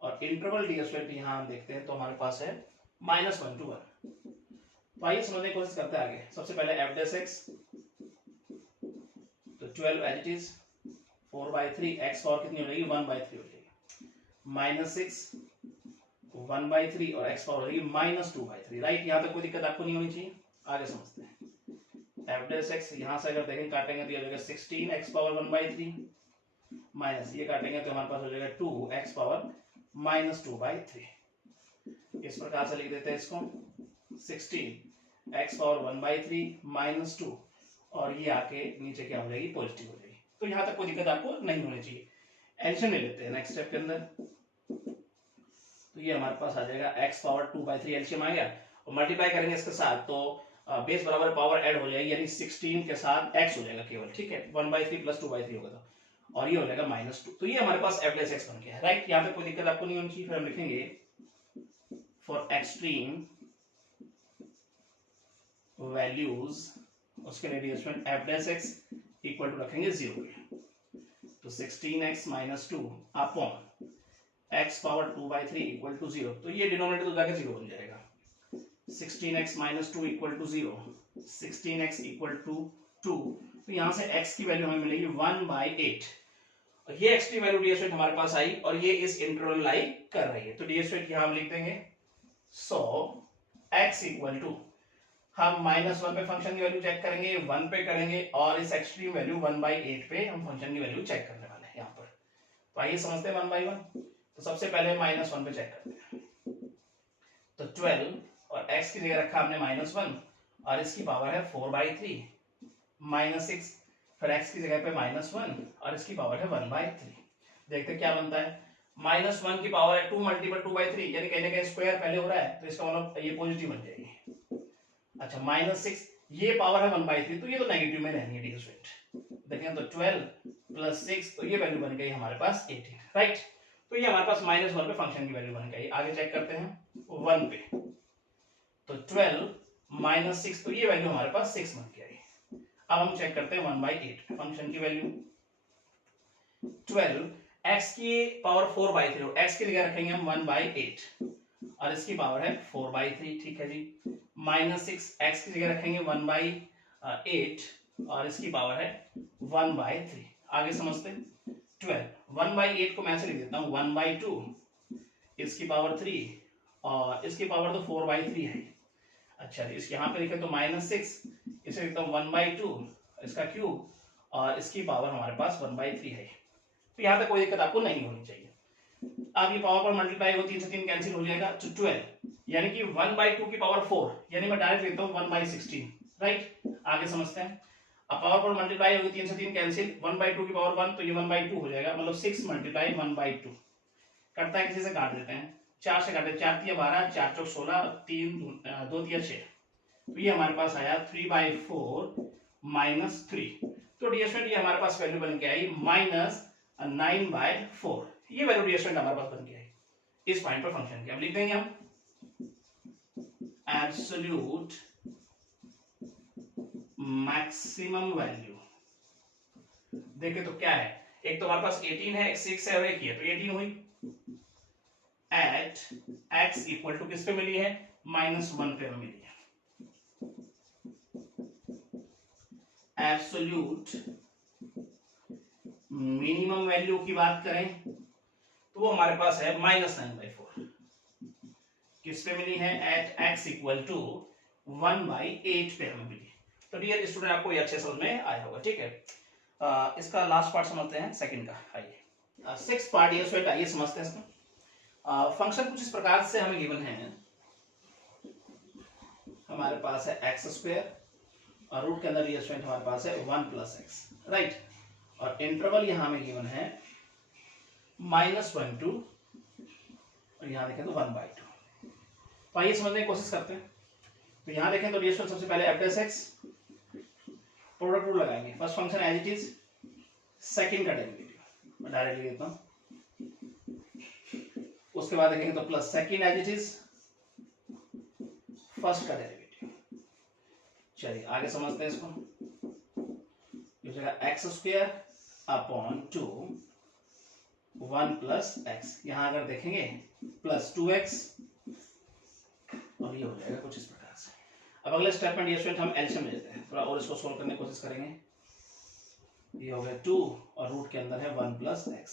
और इंटरवल डियर स्टूडेंट यहां हम देखते हैं तो हमारे पास है -1 to 1। तो आइए समझने की कोशिश करते हैं आगे। सबसे पहले f(x), तो 12 as it is 4/3, x power कितनी हो जाएगी, 1/3 हो जाएगी, -6 1/3 और x पावर हो जाएगी -2/3, राइट। यहाँ तक कोई दिक्कत आपको नहीं होनी चाहिए। आगे समझते हैं f(x), यहाँ से अगर देखें काटेंगे तो ये हो जाएगा 16x पावर 1/3 माइनस ये काटेंगे तो हमारे पास हो जाएगा 2x पावर -2/3। इस प्रकार से लिख देते हैं इसको, 16x पावर 1/3 -2 और ये आके नीचे क्या हो जाएगी, पॉजिटिव हो जाएगी। तो यहाँ तक कोई दिक्कत आपको नहीं होनी चाहिए। एलसीएम ले लेते हैं नेक्स्ट स्टेप के अंदर, तो ये हमारे पास आ जाएगा x पावर 2/3 एलसीएम आ गया और मल्टीप्लाई करेंगे इसके साथ तो बेस बराबर पावर ऐड हो जाएगी, यानी 16 के साथ x हो जाएगा केवल, ठीक है, 1/3 + 2/3 होगा तो, और ये हो जाएगा -2। तो ये हमारे पास f(x) बन गया है, राइट। यहाँ पे कोई दिक्कत आपको नहीं होनी चाहिए। फिर हम लिखेंगे फॉर एक्सट्रीम वैल्यूज, उसके लिए डिस्टेंस f(x) इक्वल टू रखेंगे 0 के, तो 16x - 2 upon x power 2/3 equal to 0, तो ये डिनोमिनेटर तो जाके 0 बन जाएगा। 16x - 2 equal to 0, 16x equal to 2, तो यहाँ से x की वैल्यू हमें मिलेगी 1/8 और ये x की वैल्यू डी स्क्वायर हमारे पास आई और ये इस इंटरवल लाई कर रही है, तो डी स्क्वायर यहाँ हम लिख देंगे। सो x इक्वल टू, हम -1 पे फंक्शन की वैल्यू चेक करेंगे, 1 पे करेंगे और इस एक्सट्रीम वैल्यू 1/8 पे हम फंक्शन की वैल्यू चेक करने वाले हैं यहाँ पर। तो आइए समझते हैं 1/1। तो सबसे पहले -1 पे चेक करते हैं, तो 12 और x की जगह रखा हमने -1 और इसकी पावर है 4/3 -6, फिर x की जगह पे -1 और इसकी पावर है 1/3। देखते क्या बनता है, -1 की पावर है 2 × 2/3, यानी कहीं ना कहीं स्क्वायर पहले हो रहा है, तो इसका मतलब ये पॉजिटिव बन जाएगी। अच्छा -6, ये पावर है 1/3, तो ये तो नेगेटिव में रहनी है डी स्क्वायर। देखें तो 12 + 6, तो ये वैल्यू बन गई हमारे पास 18, राइट। तो ये हमारे पास -1 पे फंक्शन की वैल्यू बन गई। आगे चेक करते हैं 1 पे, तो 12 -6, तो ये वैल्यू हमारे पास 6 बन के आई। अब हम चेक करते हैं 1/8 फंक्शन की वैल्यू 12, x की पावर 4/3, x की जगह रखेंगे हम 1/8 और इसकी पावर है 4/3, ठीक है जी। -6, x की जगह रखेंगे 1/8 और इसकी पावर है 1/3। आगे समझते हैं। 12 1/8 को मैं ऐसे लिख देता हूँ 1/2, इसकी पावर 3 और इसकी पावर तो 4/3 है। अच्छा जी, इसके यहाँ पे लिखे तो -6, इसे लिखता हूँ 1/2 इसका क्यूब और इसकी पावर हमारे पास 1/3 है। तो यहाँ तक कोई दिक्कत आपको नहीं होनी चाहिए। अब ये पावर पर मल्टीप्लाई हो 3 से 3 कैंसिल हो जाएगा, तो 12 यानी कि 1/2 की पावर 4, यानी मैं डायरेक्ट लेता हूँ 1/16, राइट। आगे समझते हैं। अब पावर पर मल्टीप्लाई होगी 3 से 3 कैंसिल, 1/2 की पावर 1, तो ये 1/2 हो जाएगा, मतलब 6 × 1/2 कटता है, किसी से काट देते हैं, 4 से काटे, 4 × 12, 4 × 16, 3 2 × 6, तो ये हमारे पास आया 3/4 -3। तो डियर स्टूडेंट ये हमारे पास वैल्यू बन के आई -9/4। ये वैल्यू डियर स्टूडेंट हमारे पास बन के आई इस पॉइंट पर फंक्शन की। अब लिख देंगे हम एब्सोल्यूट मैक्सिमम वैल्यू। देखें तो क्या है, एक तो हमारे पास 18 है, एक 6 है और एक ये, तो 18 हुई एट x इक्वल टू किस पे मिली है, -1 पे मिली है। एब्सोल्यूट मिनिमम वैल्यू की बात करें तो वो हमारे पास है -9/4, किस पे मिली है, एट x इक्वल टू 1/8 पे हमें मिली। तो डियर स्टूडेंट आपको ये अच्छे समझ में आया होगा, ठीक है। इसका लास्ट पार्ट समझते हैं, सेकंड का। आइए 6th पार्ट ये स्टूडेंट, आइए समझते हैं इसका। फंक्शन कुछ इस प्रकार से हमें गिवन है, हमारे पास है x² और रूट के अंदर ये स्टूडेंट हमारे पास है 1 + x, राइट। और इंटरवल यहां हमें गिवन है -1 to, और यहां देखें तो 1/2। तो आइए समझने की कोशिश करते हैं। तो यहां देखें तो ये स्टूडेंट सबसे पहले f' प्रोडक्ट रूल लगाएंगे। First function as it is, second का डेरिवेटिव मैं डायरेक्ट लिख देता हूं। उसके बाद देखेंगे तो plus second as it is, first का डेरिवेटिव। चलिए आगे समझते हैं इसको। ये जगह x² अपॉन 2 1 + x, यहां अगर देखेंगे +2x और ये हो जाएगा कुछ इस प्रकार से। अब अगले स्टेप में डियर स्टूडेंट हम एलसीएम ले लेते हैं थोड़ा और इसको सोल्व करने की कोशिश करेंगे। ये हो गया 2 और रूट के अंदर है 1 + x,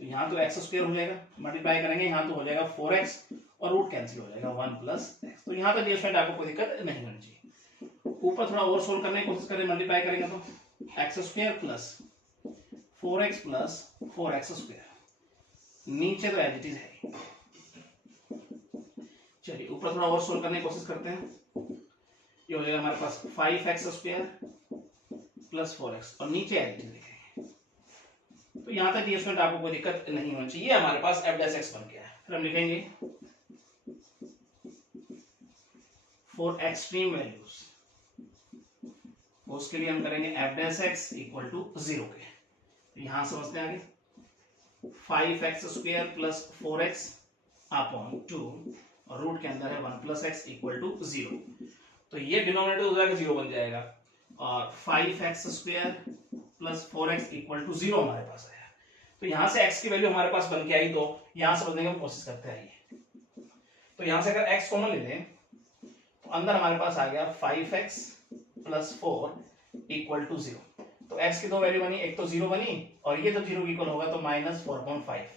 तो यहाँ तो x² हो जाएगा, मल्टीप्लाई करेंगे यहाँ तो हो जाएगा 4x और रूट कैंसिल हो जाएगा 1 + x। तो यहाँ तक डियर स्टूडेंट आपको कोई दिक्कत नहीं होनी चाहिए। ऊपर थोड़ा और सोल्व करने की कोशिश करें, मल्टीप्लाई करेंगे तो x² + 4x + 4x², नीचे तो एज इट इज है। चलिए ऊपर थोड़ा और सोल्व करने की कोशिश करते हैं। ये हो जाएगा हमारे पास 5x² + 4x और नीचे एज इट इज लिखेंगे। तो यहां तक डियर स्टूडेंट आपको कोई दिक्कत नहीं होनी चाहिए। हमारे पास f' बन गया है। फिर हम लिखेंगे फॉर एक्सट्रीम वैल्यूज, उसके लिए हम करेंगे f' इक्वल टू 0 के। तो यहां समझते हैं आगे 5x² + 4x अपॉन 2 और रूट के अंदर है 1 + x इक्वल टू 0। तो ये डिनोमिनेटर हो जाएगा 0 बन जाएगा और 5x² + 4x इक्वल टू 0 हमारे पास आया। तो यहां से x की वैल्यू हमारे पास बन के आई, तो यहां समझने की हम कोशिश करते हैं। तो यहां से अगर x कॉमन ले लें तो अंदर हमारे पास आ गया 5x + 4 इक्वल टू 0। तो x की दो वैल्यू बनी, एक तो 0 बनी और ये तो 0 इक्वल होगा तो -4/5।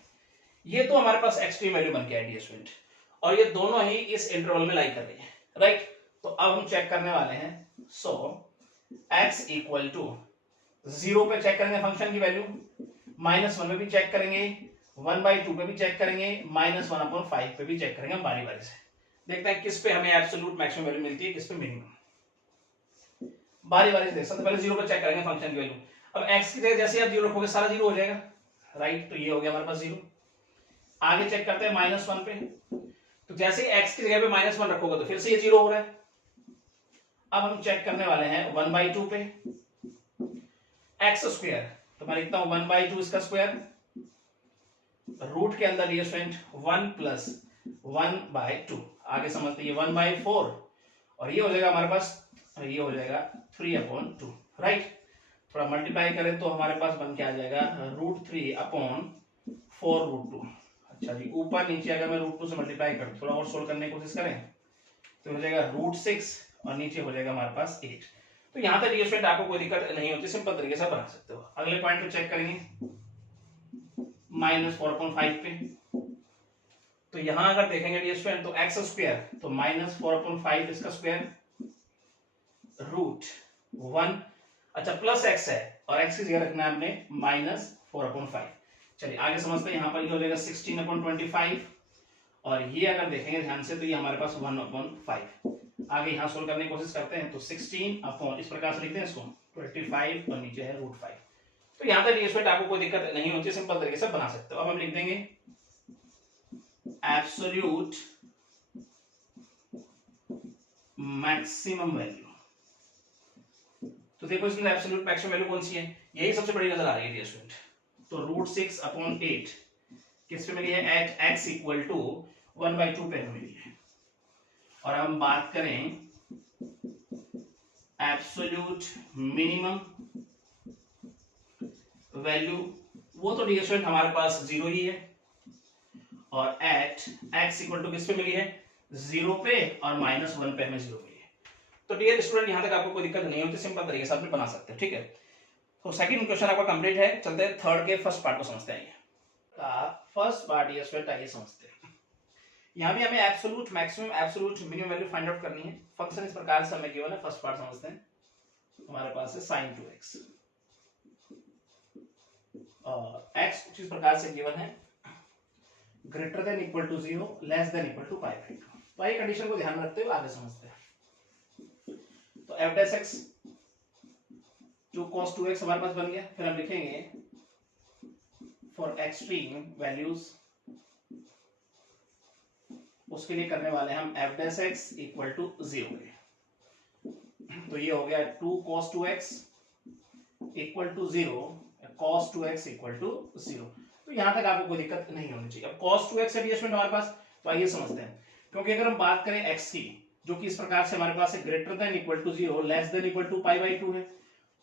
ये तो हमारे पास एक्सट्रीम वैल्यू बन के आई डियर स्टूडेंट, और ये दोनों ही इस इंटरवल में लाई कर रही है, राइट। तो अब हम चेक करने वाले हैं। सो x इक्वल टू 0 पे चेक करेंगे फंक्शन की वैल्यू, -1 पे भी चेक करेंगे, 1/2 पे भी चेक करेंगे, -1/5 पे भी चेक करेंगे। बारी बारी से देखते हैं किस पे हमें एब्सोल्यूट मैक्सिमम वैल्यू मिलती है, किस पे मिनिमम। बारी बारी से सबसे पहले 0 पे चेक करेंगे फंक्शन की वैल्यू। अब x की जगह जैसे आप 0 रखोगे सारा 0 हो जाएगा, राइट। तो ये हो गया हमारे पास 0। आगे चेक करते हैं -1 पे। तो जैसे ही x की जगह पे -1 रखोगे तो फिर से ये 0 हो रहा है। अब हम चेक करने वाले हैं 1/2 पे x², तो मैं लिखता हूं 1/2 इसका स्क्वायर, रूट के अंदर ये स्टूडेंट 1 + 1/2। आगे समझते हैं 1/4 और ये हो जाएगा हमारे पास, ये हो जाएगा 3/2, राइट। थोड़ा मल्टीप्लाई करें तो हमारे पास बन के आ जाएगा √3/4√2। अच्छा जी, ऊपर नीचे अगर मैं √2 से मल्टीप्लाई करूं, थोड़ा और सोल्व करने की कोशिश करें, तो हो जाएगा √6 और नीचे हो जाएगा हमारे पास 8। तो यहाँ तक डियर आपको कोई दिक्कत नहीं होती, सिंपल तरीके से बना सकते हो। अगले पॉइंट पे चेक करेंगे -4/5 पे। तो यहां अगर देखेंगे डियर स्टूडेंट तो x स्क्वायर, तो -4/5 इसका स्क्वायर √1, अच्छा प्लस x है और x की जगह रखना है हमने -4/5। चलिए आगे समझते हैं। यहाँ पर ये हो जाएगा 16/25 और ये अगर देखेंगे ध्यान से तो ये हमारे पास 1/5। आगे यहाँ सोल्व करने की कोशिश करते हैं तो 16 इस प्रकार से लिखते हैं इसको 25 और नीचे है √5। तो यहाँ तक ये आपको कोई दिक्कत नहीं होती, सिंपल तरीके से बना सकते हो। अब हम लिख देंगे एब्सोल्यूट मैक्सिमम वैल्यू। तो देखो इसमें एब्सोल्यूट मैक्सिमम वैल्यू कौन सी है, यही सबसे बड़ी नजर आ रही है डियर स्टूडेंट। तो √6/8 किस पे मिली है, एट x इक्वल टू 1/2 पे मिली है। और हम बात करें एब्सोल्यूट मिनिमम वैल्यू, वो तो डियर स्टूडेंट हमारे पास 0 ही है। और एट x इक्वल टू किस पे मिली है, 0 पे और -1 पे हमें 0 मिली है। तो डियर स्टूडेंट यहां तक आपको कोई दिक्कत नहीं होती, सिंपल तरीके से आप बना सकते हैं, ठीक है। तो सेकंड क्वेश्चन आपका कंप्लीट है। चलते हैं थर्ड के फर्स्ट पार्ट को समझते हैं। फर्स्ट पार्ट ये स्टूडेंट आइए समझते हैं। यहाँ भी हमें absolute maximum absolute minimum value find out करनी है। फंक्शन इस प्रकार से हमें गिवन है। फर्स्ट पार्ट समझते हैं। हमारे पास है sin 2x और x कुछ इस प्रकार से गिवन है, greater than equal to 0 less than equal to π/2। तो ये कंडीशन को ध्यान में रखते हुए आगे समझते हैं। तो f' 2 cos 2x हमारे पास बन गया। फिर हम लिखेंगे फॉर एक्सट्रीम वैल्यूज, उसके लिए करने वाले हम f' इक्वल टू 0 के। तो ये हो गया 2 cos 2x equal to 0, cos 2x equal to 0। तो यहां तक आपको कोई दिक्कत नहीं होनी चाहिए। अब cos 2x है एडजस्टमेंट हमारे पास, तो आइए समझते हैं। क्योंकि अगर हम बात करें x की, जो कि इस प्रकार से हमारे पास है greater than equal to 0 less than equal to π/2 है,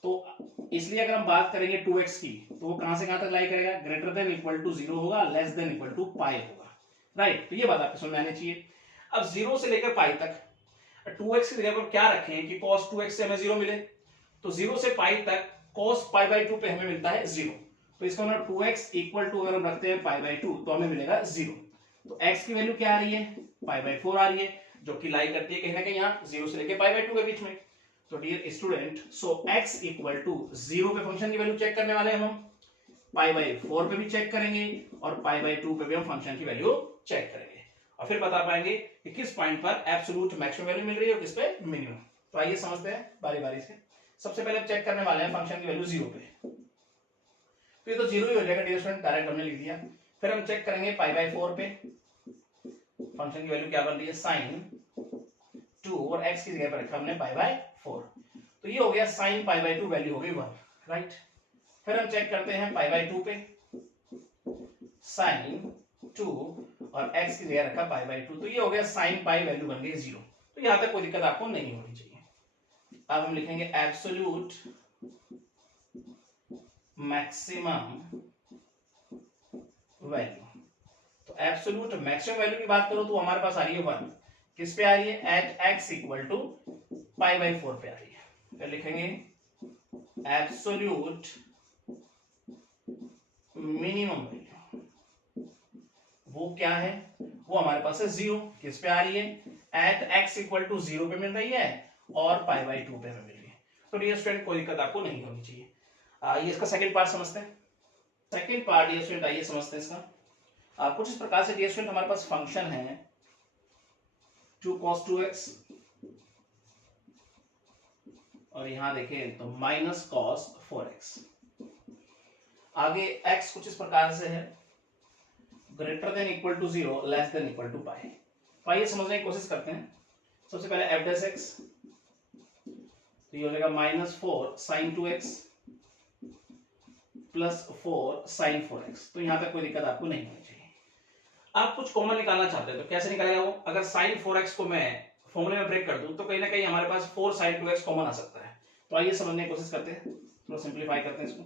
तो इसलिए अगर हम बात करेंगे 2x की, तो वो कहां से कहां तक लाई करेगा, ग्रेटर देन इक्वल टू 0 होगा, लेस देन इक्वल टू π होगा, राइट। तो ये बात आपको समझ में आनी चाहिए। अब 0 से लेकर π तक 2x की जगह पर क्या रखें कि cos 2x से हमें 0 मिले, तो 0 से π तक cos π/2 पे हमें मिलता है 0। तो इसका मतलब 2x इक्वल टू अगर हम रखते हैं π/2 तो हमें मिलेगा 0। तो x की वैल्यू क्या आ रही है, π/4 आ रही है, जो कि लाई करती है कहीं ना कहीं यहाँ 0 से लेके π/2 के बीच में। तो dear student, so x equal to 0 पे फंक्शन की वैल्यू चेक करने वाले हैं हम, π/4 पे भी चेक करेंगे और π/2 पे भी हम फंक्शन की वैल्यू चेक करेंगे, और फिर बता पाएंगे कि किस पॉइंट पर एब्सोल्यूट मैक्सिमम वैल्यू मिल रही है और किस पे मिनिमम। तो आइए समझते हैं बारी बारी से। सबसे पहले हम चेक करने वाले हैं फंक्शन की वैल्यू 0 पे। तो ये तो 0 ही हो जाएगा डियर स्टूडेंट, डायरेक्ट हमने लिख दिया। फिर हम चेक करेंगे π/4 पे फंक्शन की वैल्यू क्या बन रही है, sin 2 और x की जगह पर रखा हमने π/4। तो ये हो गया sin π/2 वैल्यू हो गई 1, राइट। फिर हम चेक करते हैं π/2 पे sin 2 और x की जगह रखा π/2, तो ये हो गया sin π वैल्यू बन गई 0। तो यहां तक कोई दिक्कत आपको नहीं होनी चाहिए। अब हम लिखेंगे एब्सोल्यूट मैक्सिमम वैल्यू। तो एब्सोल्यूट मैक्सिमम वैल्यू की बात करो तो हमारे पास आ रही है 1। किस पे आ रही है, एट x इक्वल टू π/4 पे आ रही है। फिर लिखेंगे एब्सोल्यूट मिनिमम वैल्यू, वो क्या है, वो हमारे पास है 0। किस पे आ रही है, एट x इक्वल टू 0 पे मिल रही है और π/2 पे मिल रही है। तो डियर स्टूडेंट कोई दिक्कत आपको नहीं होनी चाहिए। ये इसका सेकंड पार्ट समझते हैं। सेकंड पार्ट डियर स्टूडेंट आइए समझते हैं इसका। कुछ इस प्रकार से डियर स्टूडेंट हमारे पास फंक्शन है 2 cos 2x और यहां देखें तो माइनस cos 4x। आगे x कुछ इस प्रकार से है, greater than equal to 0 less than equal to π। तो आइए समझने की कोशिश करते हैं। सबसे पहले f'(x), तो ये हो जाएगा -4 sin 2x plus 4 sin 4x। तो यहां तक कोई दिक्कत आपको नहीं होनी चाहिए। आप कुछ कॉमन निकालना चाहते हैं तो कैसे निकालेगा वो, अगर sin 4x को मैं फॉर्मूले में ब्रेक कर दूं तो कहीं ना कहीं हमारे पास 4 sin 2x कॉमन आ सकता है। तो आइए समझने की कोशिश करते हैं, थोड़ा सिंप्लीफाई करते हैं इसको।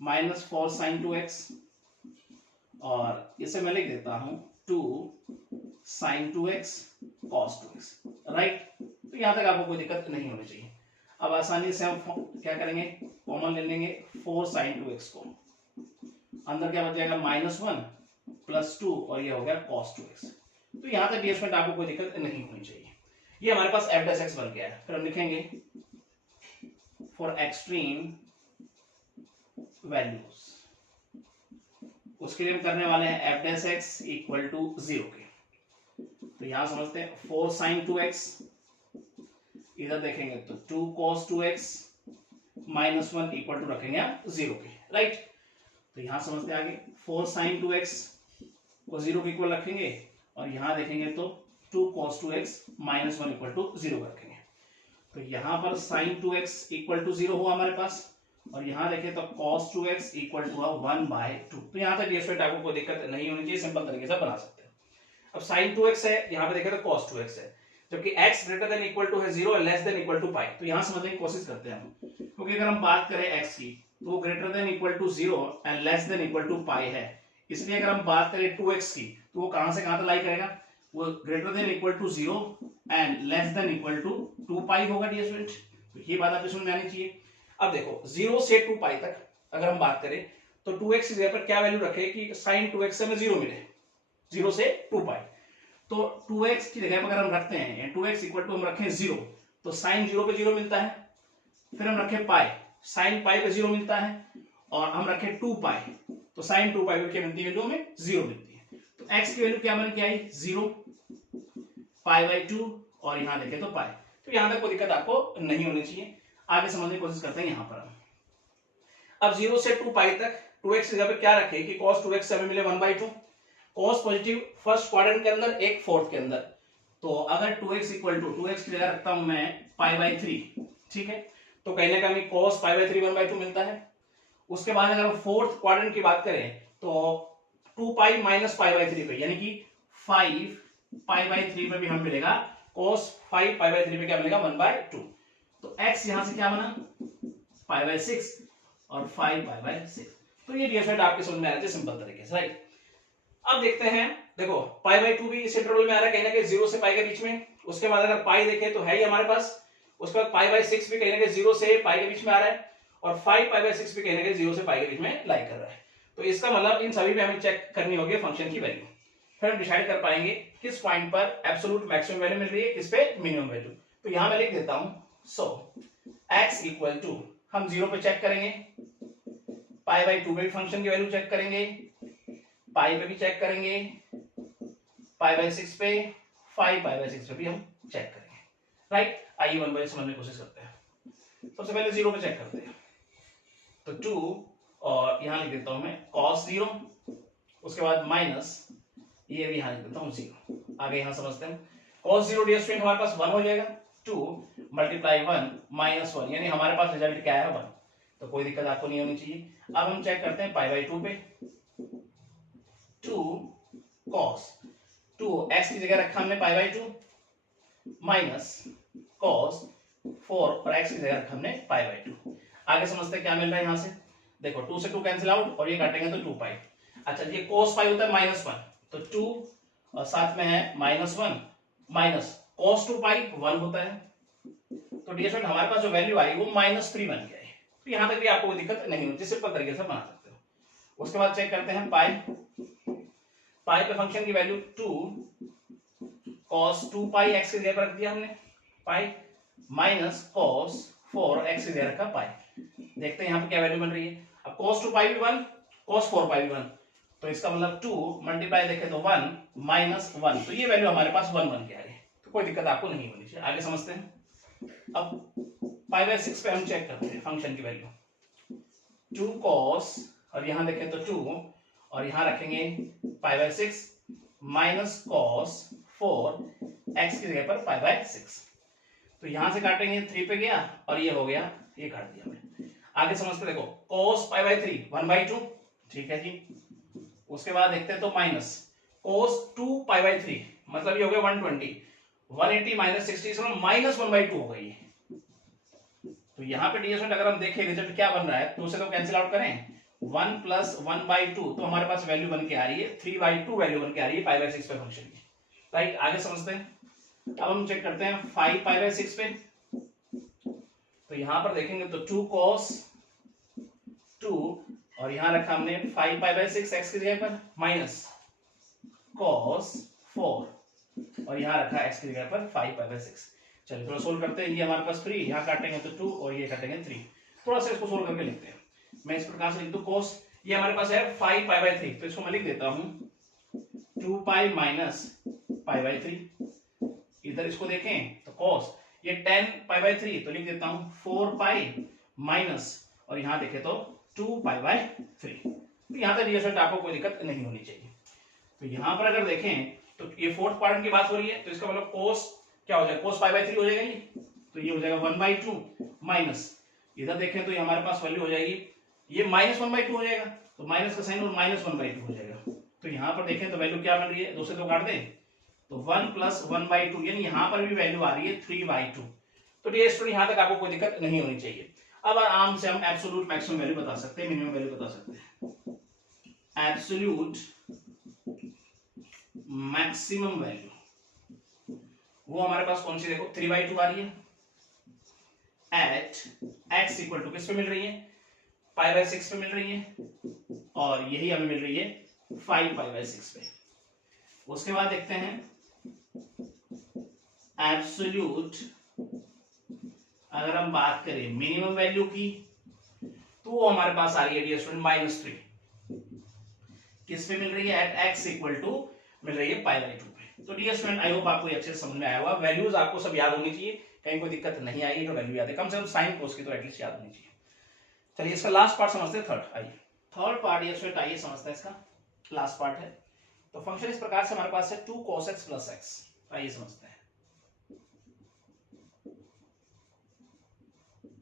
-4 sin 2x और इसे मैं लिख देता हूं 2 sin 2x cos 2x, right. तो यहां तक आपको कोई दिक्कत नहीं होनी चाहिए। अब आसानी से हम क्या करेंगे, कॉमन ले लेंगे 4 sin 2x को, अंदर क्या बच जाएगा -1 + 2 और ये हो गया cos 2x। तो यहां तक डियर आपको कोई दिक्कत नहीं होनी चाहिए। ये हमारे पास f' बन गया है। फिर हम लिखेंगे फॉर एक्सट्रीम वैल्यूज, उसके लिए हम करने वाले हैं f' = 0 के। तो यहां समझते हैं 4 sin 2x, इधर देखेंगे तो 2 cos 2x -1 इक्वल टू रखेंगे हम 0 के, राइट। तो यहां समझते हैं आगे 4 sin 2x को 0 के इक्वल रखेंगे और यहां देखेंगे तो 2 cos 2x -1 इक्वल टू 0 रखेंगे। तो यहां पर sin 2x इक्वल टू 0 हुआ हमारे पास, और यहां देखें तो cos 2x इक्वल टू 1/2। तो यहां तक डियर आपको कोई दिक्कत नहीं होनी चाहिए, सिंपल तरीके से बना सकते हैं। अब sin 2x है, यहां पे देखें तो cos 2x है, जबकि x greater than equal to है 0 और less than equal to pi. तो यहां समझने की कोशिश करते हैं हम, क्योंकि अगर हम बात करें x की तो वो greater than equal to 0 and less than equal to pi है। इसलिए अगर हम बात करें 2x की तो वो कहां से कहां तक लाई करेगा, वो greater than equal to 0 and less than equal to 2 pi होगा डियर स्टूडेंट। तो ये बात आपको समझ में आनी चाहिए। अब देखो 0 से 2 पाई तक अगर हम बात करें तो 2x की जगह पर क्या वैल्यू रखे कि sin 2x से हमें 0 मिले, 0 से 2 पाई। तो 2x की जगह पर अगर हम रखते हैं 2x इक्वल टू हम रखें 0, तो sin 0 पे 0 मिलता है। फिर हम रखें पाई, sin पाई पे 0 मिलता है, और हम रखें 2 पाई, तो sin 2 पाई पे क्या मिलती है, वैल्यू हमें 0 मिलती है। तो x की वैल्यू क्या बन के आई 0, पाई/2 और यहां देखें तो पाई। तो यहां तक कोई दिक्कत आपको नहीं होनी चाहिए। आगे समझने की कोशिश करते हैं यहां पर। अब 0 से 2 पाई तक 2x की जगह पे क्या रखें कि cos 2x से हमें मिले 1/2, cos पॉजिटिव फर्स्ट क्वाड्रेंट के अंदर, एक फोर्थ के अंदर। तो अगर 2x इक्वल टू 2x की जगह रखता हूं मैं पाई/3, ठीक है, तो कहीं ना कहीं cos पाई/3 1/2 मिलता है। उसके बाद अगर हम फोर्थ क्वाड्रेंट की बात करें तो 2 पाई माइनस पाई/3 पे, यानी कि 5 पाई/3 पे भी हम मिलेगा cos 5 पाई/3 पे क्या मिलेगा 1/2। तो x यहां से क्या बना पाई/6 और 5 पाई/6। तो ये डियर आपके समझ में आ रहा है सिंपल तरीके से, राइट। अब देखते हैं, देखो पाई/2 भी इस इंटरवल में आ रहा है कहीं ना कहीं 0 से पाई के बीच में। उसके बाद अगर पाई देखें तो है ही हमारे पास। उसके बाद पाई/6 भी कहीं ना कहीं 0 से पाई के बीच में आ रहा है, और 5 पाई/6 भी कहीं ना कहीं 0 से पाई के बीच में लाई कर रहा है। तो इसका मतलब इन सभी पे हमें चेक करनी होगी फंक्शन की वैल्यू, फिर हम डिसाइड कर पाएंगे किस पॉइंट पर एब्सोल्यूट मैक्सिमम वैल्यू मिल रही है, किस पे मिनिमम वैल्यू। तो यहां मैं लिख देता हूं, सो x इक्वल टू हम 0 पे चेक करेंगे, पाई/2 पे भी फंक्शन की वैल्यू चेक करेंगे, पाई पे भी चेक करेंगे, पाई/6 पे, 5 पाई/6 पे भी हम चेक करेंगे, राइट। आइए वन बाय समझने की कोशिश करते हैं। सबसे पहले 0 पे चेक करते हैं, तो 2 और यहां लिख देता हूं मैं cos 0, उसके बाद माइनस ये भी यहां लिख देता हूं 0। आगे यहां समझते हैं cos 0 डियर स्टूडेंट हमारे पास 1 हो जाएगा, 2 × 1 -1, यानी हमारे पास रिजल्ट क्या है 1। तो कोई दिक्कत आपको नहीं होनी चाहिए। अब हम चेक करते हैं पाई/2 पे, 2 cos 2 x की जगह रखा हमने पाई/2 माइनस cos 4 और x की जगह रखा हमने पाई/2। आगे समझते हैं क्या मिल रहा है यहां से। देखो 2 से 2 कैंसिल आउट और ये काटेंगे तो 2 पाई। अच्छा ये cos पाई होता है -1, तो 2 और साथ में है -1 माइनस cos 2 पाई 1 होता है। तो डियर स्टूडेंट हमारे पास जो वैल्यू आई वो -3 बन गया है। तो यहां तक भी आपको कोई दिक्कत नहीं होती, सिंपल तरीके से बना सकते हो। उसके बाद चेक करते हैं पाई पे फंक्शन की वैल्यू 2 cos 2 पाई x की जगह पर रख दिया हमने पाई, माइनस cos 4 x की जगह रखा पाई। देखते हैं यहां पे क्या वैल्यू बन रही है। अब cos 2 पाई भी 1, cos 4 पाई भी 1, तो इसका मतलब 2 मल्टीप्लाई देखें तो 1 माइनस 1, तो ये वैल्यू हमारे पास 1 बन के आ रही है। तो कोई दिक्कत आपको नहीं होनी चाहिए। आगे समझते हैं। अब पाई/6 पे हम चेक करते हैं फंक्शन की वैल्यू, 2 cos और यहां देखें तो 2 और यहां रखेंगे पाई/6 माइनस cos 4 x की जगह पर पाई/6। तो यहां से काटेंगे 3 पे गया और ये हो गया, ये काट दिया हमने। आगे समझते देखो cos पाई/3 1/2, ठीक है जी। उसके बाद देखते हैं तो माइनस cos 2 पाई/3 मतलब ये हो गया 120, 180 माइनस 60 माइनस 1/2 हो गई। तो यहाँ पे ds अगर हम देखें रिजल्ट क्या बन रहा है, तो उसे तो कैंसिल आउट करें, 1 प्लस 1/2, तो हमारे पास वैल्यू बन के आ रही है 3/2 वैल्यू बन के आ रही है π/6 पे फंक्शन की। राइट, आगे समझते हैं। अब हम चेक करते हैं 5 π/6 पे। तो यहां पर देखेंगे तो 2 cos 2 और यहां रखा हमने 5 π/6 x की जगह पर माइनस cos 4 और यहां रखा x की जगह पर 5 π/6। चलिए थोड़ा सोल्व करते हैं। ये हमारे पास 3, यहां काटेंगे तो 2 और ये काटेंगे 3। थोड़ा सा इसको सोल्व करके लिखते हैं। मैं इस प्रकार से लिख दूं cos, ये हमारे पास है 5 π/3, तो इसको मैं लिख देता हूं 2 पाई माइनस π/3। इधर इसको देखें तो cos ये 10 π/3, तो लिख देता हूं 4 पाई माइनस, और यहां देखें तो 2 π/3। तो यहां तक ये आपको कोई दिक्कत नहीं होनी चाहिए। तो यहां पर अगर देखें तो ये फोर्थ क्वाड्रेंट की बात हो रही है, तो इसका मतलब cos क्या हो जाएगा, cos π/3 हो जाएगा ये, तो ये हो जाएगा 1/2 माइनस, इधर देखें तो ये हमारे पास वैल्यू हो जाएगी, ये माइनस 1/2 हो जाएगा, तो माइनस का साइन और माइनस 1/2 हो जाएगा। तो यहां पर देखें तो वैल्यू क्या बन रही है, 2 से 2 काट दें तो 1 प्लस 1/2, यानी यहां पर भी वैल्यू आ रही है 3/2। तो डियर स्टूडेंट यहां तक आपको कोई दिक्कत नहीं होनी चाहिए। अब आराम से हम एब्सोल्यूट मैक्सिमम वैल्यू बता सकते हैं, मिनिमम वैल्यू बता सकते हैं। एब्सोल्यूट मैक्सिमम वैल्यू वो हमारे पास कौन सी, देखो 3/2 आ रही है एट x इक्वल टू किस पे मिल रही है, π/6 पे मिल रही है, और यही हमें मिल रही है 5 π/6 पे। उसके बाद देखते हैं एब्सोल्यूट, अगर हम बात करें मिनिमम वैल्यू की, तो वो हमारे पास आ रही है डियर स्टूडेंट -3, किस पे मिल रही है, एट x इक्वल टू मिल रही है π/2 पे। तो डियर स्टूडेंट आई होप आपको अच्छे से समझ में आया होगा। वैल्यूज आपको सब याद होनी चाहिए, कहीं कोई दिक्कत नहीं आएगी तो वैल्यू याद है, कम से कम साइन कोस की तो एटलीस्ट याद होनी चाहिए। चलिए इसका लास्ट पार्ट समझते हैं, थर्ड। आइए थर्ड पार्ट डियर स्टूडेंट आइए समझते हैं, इसका लास्ट पार्ट है। तो फंक्शन इस प्रकार से हमारे पास है 2 cos x प्लस x। आइए समझते हैं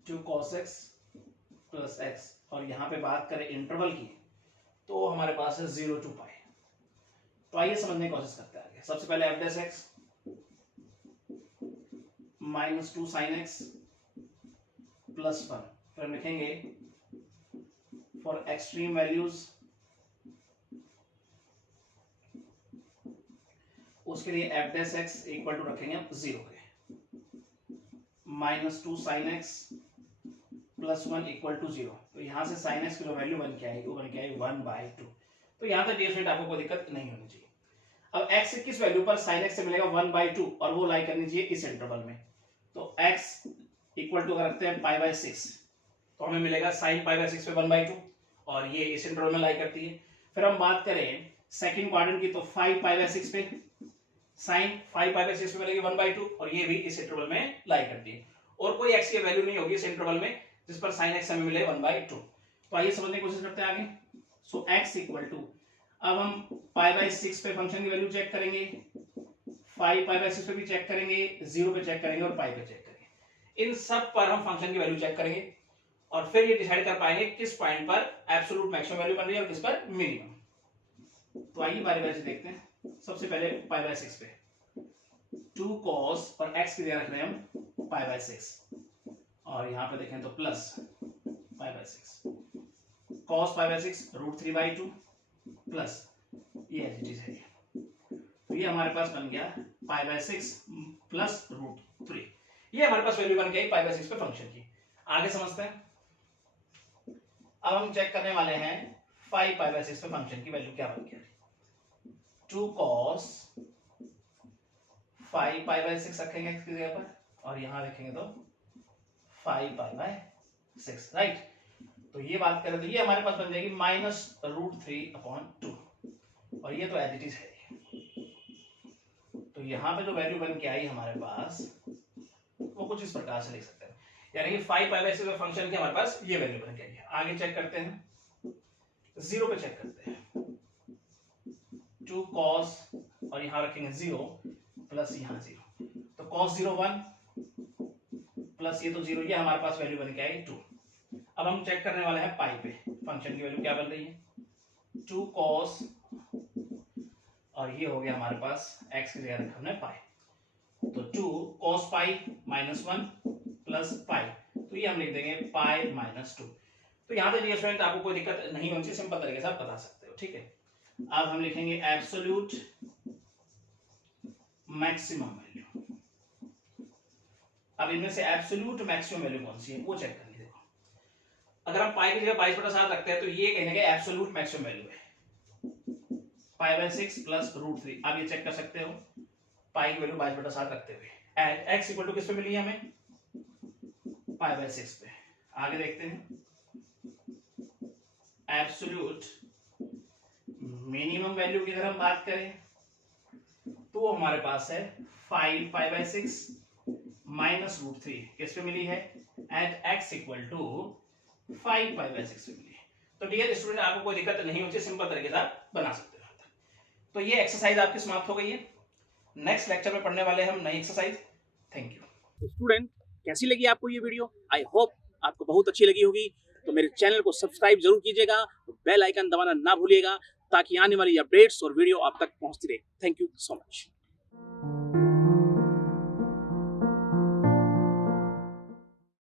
2 cos x प्लस x, और यहां पे बात करें इंटरवल की, तो हमारे पास है 0 to π। तो आइए समझने की कोशिश करते हैं आगे। सबसे पहले f dash x minus 2 sin x plus 1, फिर हम लिखेंगे फॉर एक्सट्रीम वैल्यूज, उसके लिए f dash x equal to रखेंगे 0 के, minus 2 sin x plus 1 equal to 0। तो यहां से sin x की जो वैल्यू बन के आएगी वो बन के आएगी 1/2। तो यहां तक डियर आपको कोई दिक्कत नहीं होनी चाहिए। अब x से किस वैल्यू पर sin x से मिलेगा 1/2, और वो लाई करनी चाहिए इस इंटरवल में। तो x इक्वल टू अगर रखते हैं π/6, तो हमें मिलेगा sin π/6 पे 1/2, और ये इस इंटरवल में लाई करती है। फिर हम बात करें सेकंड क्वाड्रेंट की, तो 5 π/6 पे sin 5 π/6 पे मिलेगी 1/2, और ये भी इस इंटरवल में लाई करती है। और कोई x की वैल्यू नहीं होगी इस इंटरवल में जिस पर sin x हमें मिले 1/2। तो आइए समझने की कोशिश करते हैं आगे। सो x इक्वल टू, अब हम π/6 पे फंक्शन की वैल्यू चेक करेंगे, 5 π/6 पे भी चेक करेंगे, 0 पे चेक करेंगे और पाई पे चेक करेंगे। इन सब पर हम फंक्शन की वैल्यू चेक करेंगे, और फिर ये डिसाइड कर पाएंगे किस पॉइंट पर एब्सोल्यूट मैक्सिमम वैल्यू बन रही है और किस पर मिनिमम। तो आइए बारी बारी से देखते हैं। सबसे पहले π/6 पे 2 cos, और x की जगह रख रहे हैं हम π/6, और यहां पे देखें तो प्लस π/6, cos π/6 √3/2 प्लस ये एज इट इज है। तो ये हमारे पास बन गया π/6 प्लस √3। ये हमारे पास वैल्यू बन गई π/6 पे फंक्शन की। आगे समझते हैं। अब हम चेक करने वाले हैं 5 π/6 पे फंक्शन की वैल्यू क्या बन गया। 2 cos 5 π/6 रखेंगे x की जगह पर, और यहां देखेंगे तो 5 π/6, राइट। तो ये बात करें तो ये हमारे पास बन जाएगी -√3/2, और ये तो एज इट इज है। तो यहां पे जो वैल्यू बन के आई हमारे पास वो कुछ इस प्रकार से लिख सकते हैं, यानी कि 5 π/6 पे फंक्शन की हमारे पास ये वैल्यू बन के आई है। आगे चेक करते हैं, 0 पे चेक करते हैं। 2 cos, और यहां रखेंगे 0 प्लस यहां 0, तो cos 0 1 प्लस ये तो 0, ये हमारे पास वैल्यू बन के आई 2। अब हम चेक करने वाले हैं पाई पे फंक्शन की वैल्यू क्या बन रही है, 2 cos, और ये हो गया हमारे पास x की जगह रखा हमने पाई। तो 2 cos पाई -1 प्लस पाई, तो ये हम लिख देंगे पाई -2। तो यहाँ पे डियर स्टूडेंट आपको कोई दिक्कत नहीं होनी चाहिए, सिंपल तरीके से आप बता सकते हो, ठीक है। अब हम लिखेंगे एब्सोल्यूट मैक्सिमम वैल्यू। अब इनमें से एब्सोल्यूट मैक्सिमम वैल्यू कौन सी है वो चेक करनी। देखो अगर हम पाई की जगह 22/7 रखते हैं तो ये कहने का एब्सोल्यूट मैक्सिमम वैल्यू है π/6 प्लस √3। आप ये चेक कर सकते हो पाई की वैल्यू 22/7 रखते हुए। एट x इक्वल टू किस पे मिली है हमें, π/6 पे। आगे देखते हैं एब्सोल्यूट मिनिमम वैल्यू की अगर हम बात करें तो हमारे पास है 5 π/6 माइनस √3 किस पे मिली है, एट x इक्वल टू 5 π/6 पे मिली है। तो डियर स्टूडेंट आपको कोई दिक्कत नहीं होती, सिंपल तरीके से आप बना सकते हो। तो ये एक्सरसाइज आपकी समाप्त हो गई है। नेक्स्ट लेक्चर में पढ़ने वाले हैं हम नई एक्सरसाइज। Thank you. तो स्टूडेंट कैसी लगी आपको ये वीडियो? आई होप आपको बहुत अच्छी लगी होगी। तो मेरे चैनल को सब्सक्राइब जरूर कीजिएगा, बेल आइकन दबाना ना भूलिएगा ताकि आने वाली अपडेट्स और वीडियो आप तक पहुंचती रहे। Thank you so much.